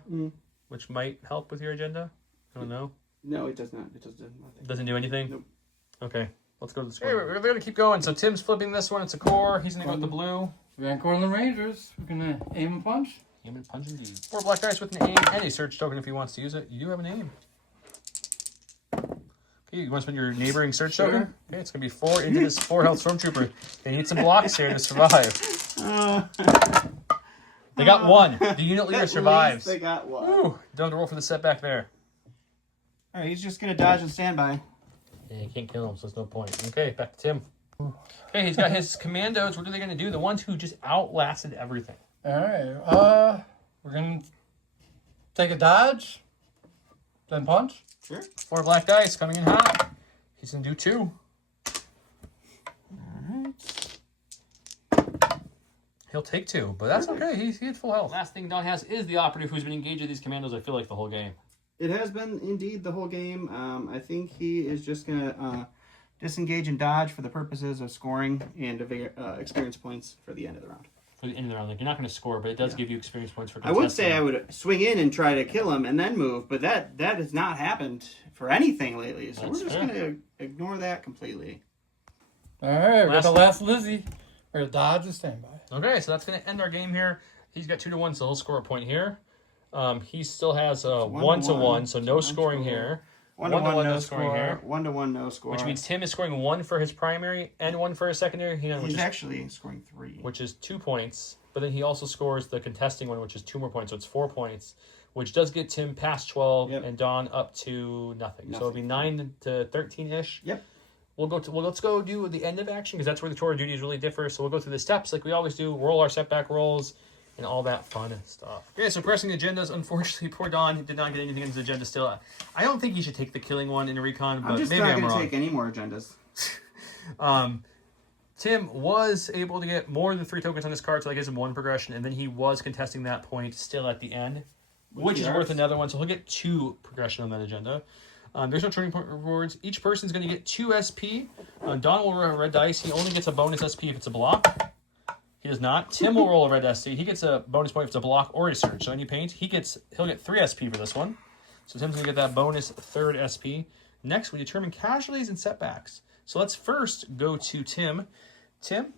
which might help with your agenda. I don't know. No, it does not. It does nothing. Doesn't do anything? Nope. Okay, let's go to the score. Okay, we're going to keep going. So Tim's flipping this one. It's a core. He's going to go with the blue. Van Cortlandt Rangers. We're gonna aim and punch. Aim and punch indeed. 4 black dice with an aim and a surge token if he wants to use it. You do have an aim. Okay, you want to spend your neighboring surge Sure. token? Okay, it's going to be 4 into this 4 health stormtrooper. They need some blocks here to survive. They got 1. The unit leader At survives. least they got 1. Woo! Don't have to roll for the setback there. All right, he's just gonna dodge and stand by. Yeah, you can't kill him, so there's no point. Okay, back to Tim. Okay, he's got his commandos. What are they going to do? The ones who just outlasted everything. All right. We're gonna take a dodge, then punch. Sure. 4 black dice coming in hot. He's going to do 2. He'll take 2, but that's okay. He had full health. Last thing Don has is the operative who's been engaged with these commandos, I feel like, the whole game. It has been indeed the whole game. I think he is just gonna disengage and dodge for the purposes of scoring and experience points for the end of the round. For the end of the round, like, you're not going to score, but it does give you experience points for I would contesting. say I would swing in and try to kill him and then move, but that has not happened for anything lately. So That's we're just fair. gonna ignore that completely. All right. We're the last Lizzie. We're gonna dodge and stand by. Okay, so that's going to end our game here. He's got 2 to 1, so he'll score a point here. He still has 1 to 1, so no scoring here. 1 to 1, no scoring score. here. 1 to 1, no score. Which means Tim is scoring 1 for his primary and 1 for his secondary. he's actually scoring 3. Which is 2 points. But then he also scores the contesting one, which is 2 more points. So it's 4 points, which does get Tim past 12 and Don up to nothing. So it'll be 9 to 13-ish. Yep. Let's go do the end of action because that's where the tour of duties really differ. So we'll go through the steps like we always do, roll our setback rolls, and all that fun stuff. Okay, so pressing agendas. Unfortunately, poor Don did not get anything in his agenda still. I don't think he should take the killing one in a recon, but I'm just maybe not I'm going to wrong. take any more agendas. Tim was able to get more than 3 tokens on this card, so that gives him 1 progression, and then he was contesting that point still at the end, which is worth another 1, so he'll get 2 progression on that agenda. There's no turning point rewards. Each person's going to get 2 SP. Don will roll a red dice. He only gets a bonus SP if it's a block. He does not. Tim will roll a red SP. He gets a bonus point if it's a block or a surge. So any paint, he'll get 3 SP for this one. So Tim's going to get that bonus 3rd SP. Next, we determine casualties and setbacks. So let's first go to Tim. Tim,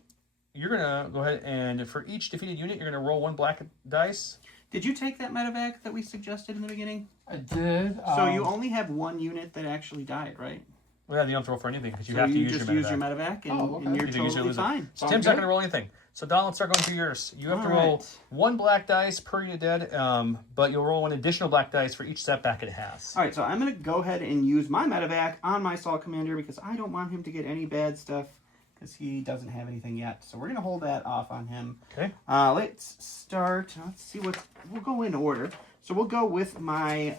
you're going to go ahead and for each defeated unit, you're going to roll 1 black dice. Did you take that medevac that we suggested in the beginning? I did. So you only have 1 unit that actually died, right? Well, yeah, you don't have to roll for anything because you have to use your medevac. Use your medevac and you're totally fine. So Tim's not going to roll anything. So Don, let's start going through yours. You have to roll 1 black dice per unit dead, but you'll roll 1 additional black dice for each setback it has. All right, so I'm going to go ahead and use my medevac on my Salt Commander because I don't want him to get any bad stuff because he doesn't have anything yet. So we're going to hold that off on him. Okay. Let's start. Let's see what... We'll go in order. So we'll go with my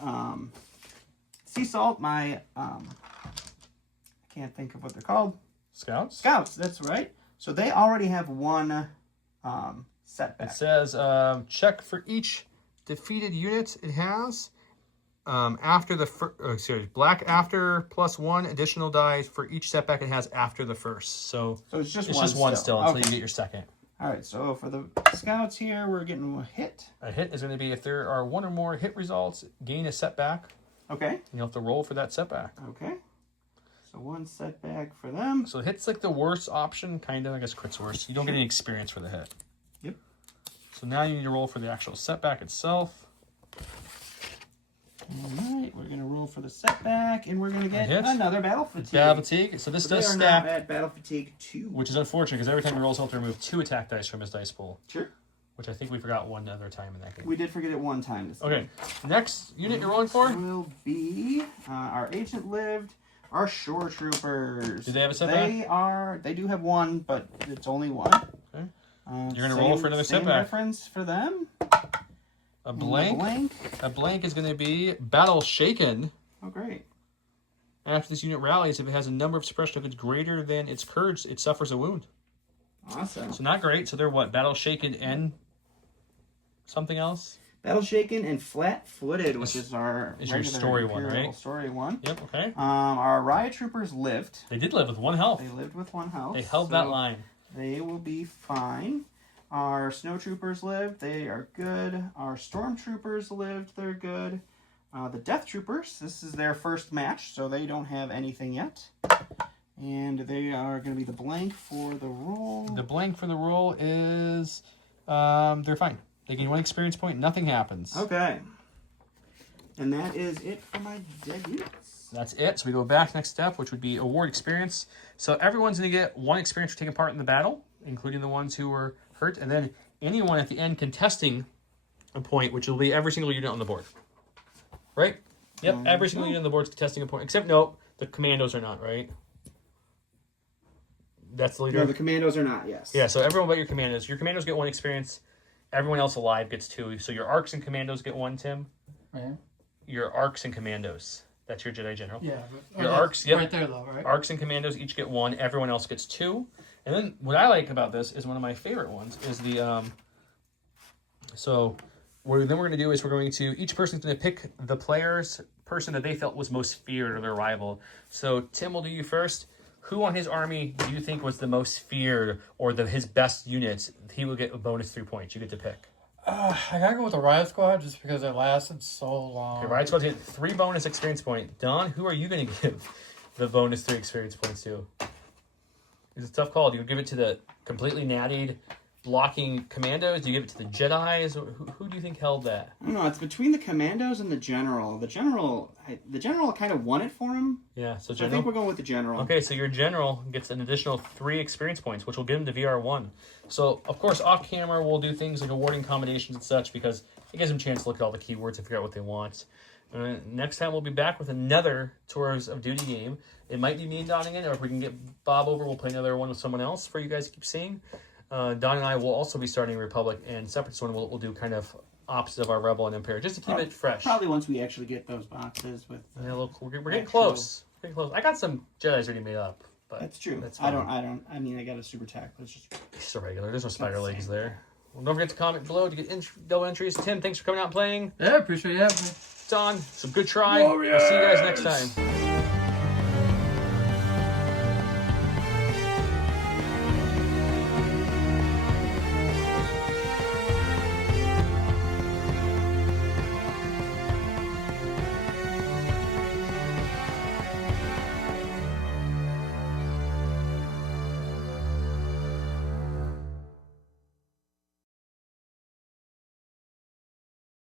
sea salt, my... I can't think of what they're called. Scouts? Scouts, that's right. So they already have 1 setback. It says check for each defeated unit it has. After the black after +1 additional die for each setback it has after the first. So it's just one still until you get your second. All right, so for the scouts here, we're getting a hit. A hit is going to be if there are 1 or more hit results, gain a setback. Okay. And you'll have to roll for that setback. Okay. So 1 setback for them. So hit's like the worst option, kind of. I guess crit's worse. You don't get any experience for the hit. Yep. So now you need to roll for the actual setback itself. All right, we're going to roll for the setback, and we're going to get another Battle Fatigue. Battle Fatigue. So this does stack. Now at Battle Fatigue 2. Which is unfortunate, because every time he rolls, he'll have to remove 2 attack dice from his dice pool. Sure. Which I think we forgot 1 other time in that game. We did forget it 1 time this game. Next unit you're rolling for? Will be our Ancient Lived, our Shore Troopers. Do they have a setback? They do have 1, but it's only 1. Okay. You're going to roll for another setback. Reference for them. A blank is going to be Battle Shaken. Oh, great. After this unit rallies, if it has a number of suppression tokens greater than its courage, it suffers a wound. Awesome. So not great. So they're what? Battle Shaken and something else? Battle Shaken and Flat-Footed, which is your story one, right? Story one. Yep, okay. Our Riot Troopers lived. They did live with 1 health. They lived with 1 health. They held that line. They will be fine. Our Snow Troopers lived. They are good. Our Storm Troopers lived. They're good. The Death Troopers, this is their first match, so they don't have anything yet. And they are going to be the blank for the roll. The blank for the roll is they're fine. They gain 1 experience point. Nothing happens. Okay. And that is it for my dead units. That's it. So we go back next step, which would be award experience. So everyone's going to get 1 experience for taking part in the battle, including the ones who were hurt, and then anyone at the end contesting a point, which will be every single unit on the board. Right? Yep, every single unit on the board is contesting a point. Except, no, the commandos are not, right? That's the leader? No, the commandos are not, yes. Yeah, so everyone but your commandos. Your commandos get 1 experience. Everyone else alive gets 2. So your arcs and commandos get 1, Tim. Right. Your arcs and commandos. That's your Jedi General. Yeah. Your arcs, yep. Right there, though, right? Arcs and commandos each get 1. Everyone else gets 2. And then what I like about this is one of my favorite ones is the we're going to do is each person's going to pick the person that they felt was most feared or their rival. So Tim, will do you first. Who on his army do you think was the most feared or his best units? He will get a bonus 3 points. You get to pick. I gotta go with the Riot Squad just because it lasted so long. Okay, Riot Squad's get 3 bonus experience points. Don, who are you going to give the bonus 3 experience points to? It's a tough call. Do you give it to the completely nattied blocking commandos? Do you give it to the Jedis? Who do you think held that? I don't know. It's between the commandos and the general. The general kind of won it for him. Yeah, so I think we're going with the general. Okay, so your general gets an additional 3 experience points, which will give him to VR1. So, of course, off camera, we'll do things like awarding combinations and such because it gives them a chance to look at all the keywords and figure out what they want. Next time we'll be back with another Tours of Duty game. It might be me and Don again, or if we can get Bob over, we'll play another one with someone else for you guys to keep seeing. Don and I will also be starting Republic, and separate this one we'll do kind of opposite of our Rebel and Empire, just to keep it fresh. Probably once we actually get those boxes with. Yeah, look, we're getting close. We're getting close. I got some Jedis already made up. But That's true. That's I fine. mean, I got a super tack, but it's just. It's just a regular. There's no spider That's the legs same. there. Well, don't forget to comment below to get double entries. Tim, thanks for coming out and playing. Yeah, appreciate you having me. Don, some good try. We'll see you guys next time.